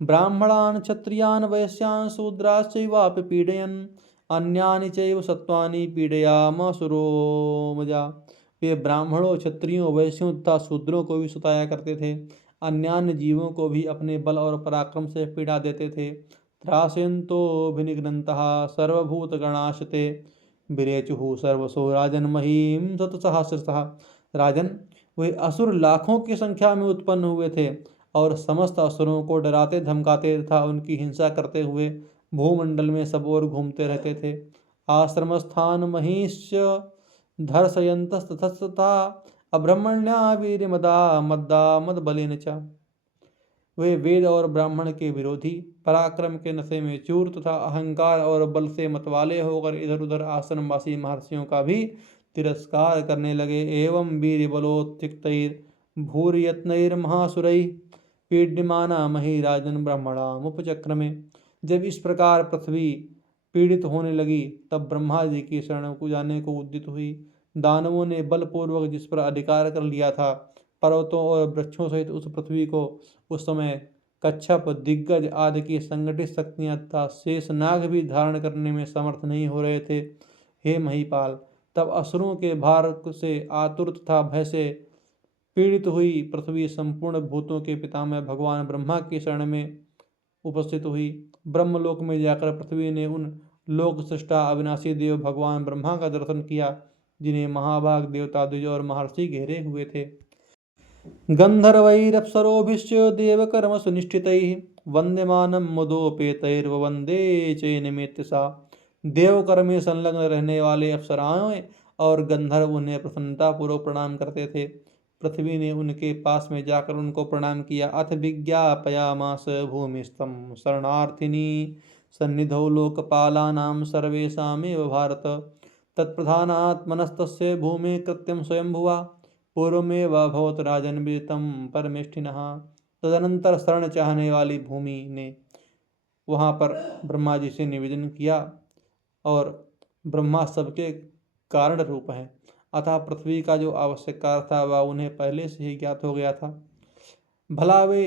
ब्राह्मणान क्षत्रियान वैश्यान शूद्राश्चैवापि पीडयन् अन्यानि चैव सत्त्वानि पीडयामासुरो मजा। वे ब्राह्मणों, क्षत्रियों, वैश्यों तथा शूद्रों को भी सताया करते थे। अन्यान्य जीवों को भी अपने बल और पराक्रम से पीड़ा देते थे। त्रासयन्तोऽभिनिघ्नन्तः सर्वभूतगणाश्ते विरेचुः सर्वसो राजन महीम शतसहस्रशः। राजन, वे असुर लाखों की संख्या में उत्पन्न हुए थे और समस्त असुरों को डराते धमकाते तथा उनकी हिंसा करते हुए भूमंडल में सब ओर घूमते रहते थे। आश्रमस्थान महिष्य धर्षयन्तस्तथा अब्रह्मण्या वीरमदा मद्दा मदबलेन च। वे वेद और ब्राह्मण के विरोधी, पराक्रम के नशे में चूर तथा अहंकार और बल से मतवाले होकर इधर उधर आश्रमवासी महर्षियों का भी तिरस्कार करने लगे। एवं वीर बलोत्थितैर भूरियत्नैर्महासुरैः पीड्यमाना मही राजन ब्रह्मणामुपचक्रमे। जब इस प्रकार पृथ्वी पीड़ित होने लगी तब ब्रह्मा जी की शरण को जाने को उद्यत हुई। दानवों ने बलपूर्वक जिस पर अधिकार कर लिया था, पर्वतों और वृक्षों सहित उस पृथ्वी को उस समय कच्छप, दिग्गज आदि की संगठित शक्तियां तथा शेष नाग भी धारण करने में समर्थ नहीं हो रहे थे। हे महीपाल, तब असुरों के भार से आतुर तथा भय से पीड़ित हुई पृथ्वी संपूर्ण भूतों के पितामह भगवान ब्रह्मा की शरण में उपस्थित हुई। ब्रह्मलोक में जाकर पृथ्वी ने उन लोक सृष्टा अविनाशी देव भगवान ब्रह्मा का दर्शन किया, जिन्हें महाभाग देवता द्विज और महर्षि घेरे हुए थे। गंधर्वैरप्सरोभिश्च देवकर्म सुनिष्ठितैः वन्द्यमानं मुदोपेतैर्ववन्दे चैनमेत्य सा। देवकर्म में संलग्न रहने वाले अप्सराएं और गंधर्व उन्हें प्रसन्नतापूर्वक प्रणाम करते थे। पृथ्वी ने उनके पास में जाकर उनको प्रणाम किया। अथ विज्ञापयामास भूमिस्तं शरणार्थिनी सन्निधौ लोकपालानां सर्वेषामेव भारत। तत्प्रधानात्मनस्तस्य भूमि कृत्यं स्वयंभुवा पूर्वमेवाभवत् राजन विदितं परमेष्ठिनः। तदनंतर शरण चाहने वाली भूमि ने वहाँ पर ब्रह्मा जी से निवेदन किया और ब्रह्मा सबके कारण रूप हैं, अतः पृथ्वी का जो आवश्यक कार्य था वह उन्हें पहले से ही ज्ञात हो गया था। भला वे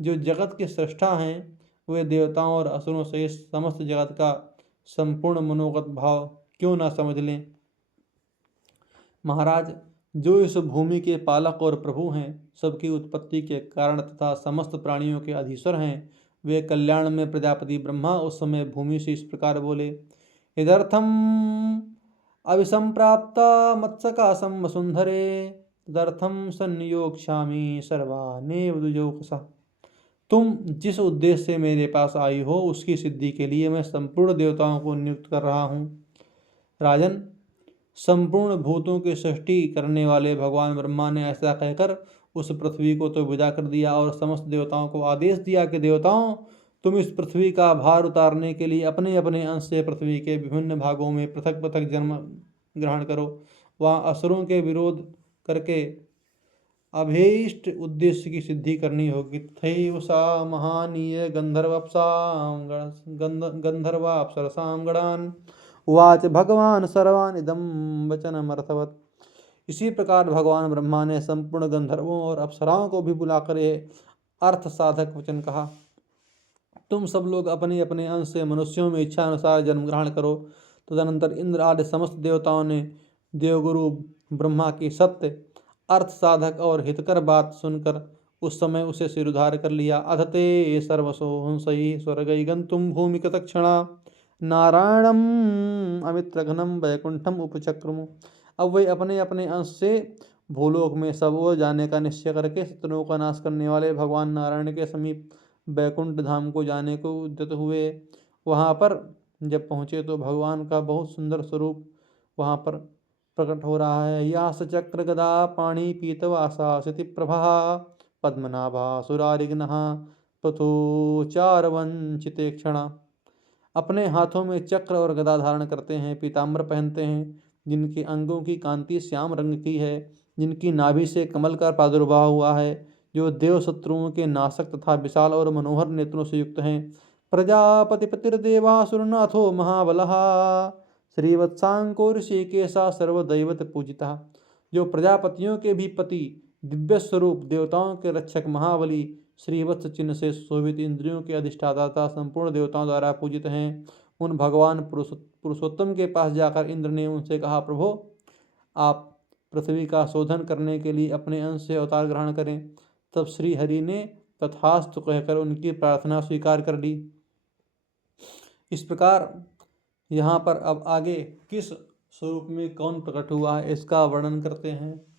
जो जगत के सृष्टा हैं वे देवताओं और असुरों से समस्त जगत का संपूर्ण मनोगत भाव क्यों ना समझ लें। महाराज, जो इस भूमि के पालक और प्रभु हैं, सबकी उत्पत्ति के कारण तथा समस्त प्राणियों के अधीश्वर हैं, वे कल्याण में प्रजापति ब्रह्मा उस समय भूमि से इस प्रकार बोले। इदर्थम अभिसंप्राप्ता मत्सकाशं वसुंधरे तदर्थम सन्नियोक्ष्यामि सर्वानेव द्विजोकसः। तुम जिस उद्देश्य से मेरे पास आई हो उसकी सिद्धि के लिए मैं संपूर्ण देवताओं को नियुक्त कर रहा हूँ। राजन, संपूर्ण भूतों की सृष्टि करने वाले भगवान ब्रह्मा ने ऐसा कहकर उस पृथ्वी को तो विदा कर दिया और समस्त देवताओं को आदेश दिया कि देवताओं, तुम इस पृथ्वी का भार उतारने के लिए अपने अपने अंश से पृथ्वी के विभिन्न भागों में पृथक पृथक जन्म ग्रहण करो। वहाँ असुरों के विरोध करके अभीष्ट उद्देश्य की सिद्धि करनी होगी। तथैव सा महानीय गंधर्वाप्सरसां गणान् उवाच भगवान सर्वान् इदं वचनमर्थवत्। इसी प्रकार भगवान ब्रह्मा ने संपूर्ण गंधर्वों और अप्सराओं को भी बुलाकर यह अर्थ साधक वचन कहा। तुम सब लोग अपने अपने अंश से मनुष्यों में इच्छा अनुसार जन्म ग्रहण करो। तदनंतर इंद्र आदि समस्त देवताओं ने देवगुरु ब्रह्मा की सत्य, अर्थ साधक और हितकर बात सुनकर उस समय उसे सिरुधार कर लिया। अथ ते सर्वसो हंसैः स्वर्गै गन्तुं भूमिकतक्षणा नारायणम अमित्रघ्नं वैकुंठम उपचक्रमु। अब वे अपने अपने अंश से भूलोक में सब ओर जाने का निश्चय करके शत्रुओं का नाश करने वाले भगवान नारायण के समीप बैकुंठ धाम को जाने को उद्यत हुए। वहाँ पर जब पहुँचे तो भगवान का बहुत सुंदर स्वरूप वहाँ पर प्रकट हो रहा है। यास चक्र गदा पाणी पीतवासा सिति प्रभा पद्मनाभा सुरारिघ्नः पथोचार वंचिते क्षणा। अपने हाथों में चक्र और गदा धारण करते हैं, पीताम्बर पहनते हैं, जिनके अंगों की कांति श्याम रंग की है, जिनकी नाभि से कमल का प्रादुर्भाव हुआ है, जो देव शत्रुओं के नाशक तथा विशाल और मनोहर नेत्रों से युक्त हैं। प्रजापतिपतिर्देवासुरनाथो महाबलः श्रीवत्सांको ऋषिकेशा सर्वदैवत पूजिता। जो प्रजापतियों के भी पति, दिव्य स्वरूप, देवताओं के रक्षक महाबली, श्रीवत्स चिन्ह से शोभित, इंद्रियों के अधिष्ठाता, संपूर्ण देवताओं द्वारा पूजित हैं। उन भगवान पुरुषोत्तम के पास जाकर इंद्र ने उनसे कहा, प्रभो आप पृथ्वी का शोधन करने के लिए अपने अंश से अवतार ग्रहण करें। तब श्री हरि ने तथास्तु कहकर उनकी प्रार्थना स्वीकार कर ली। इस प्रकार यहाँ पर अब आगे किस स्वरूप में कौन प्रकट हुआ है इसका वर्णन करते हैं।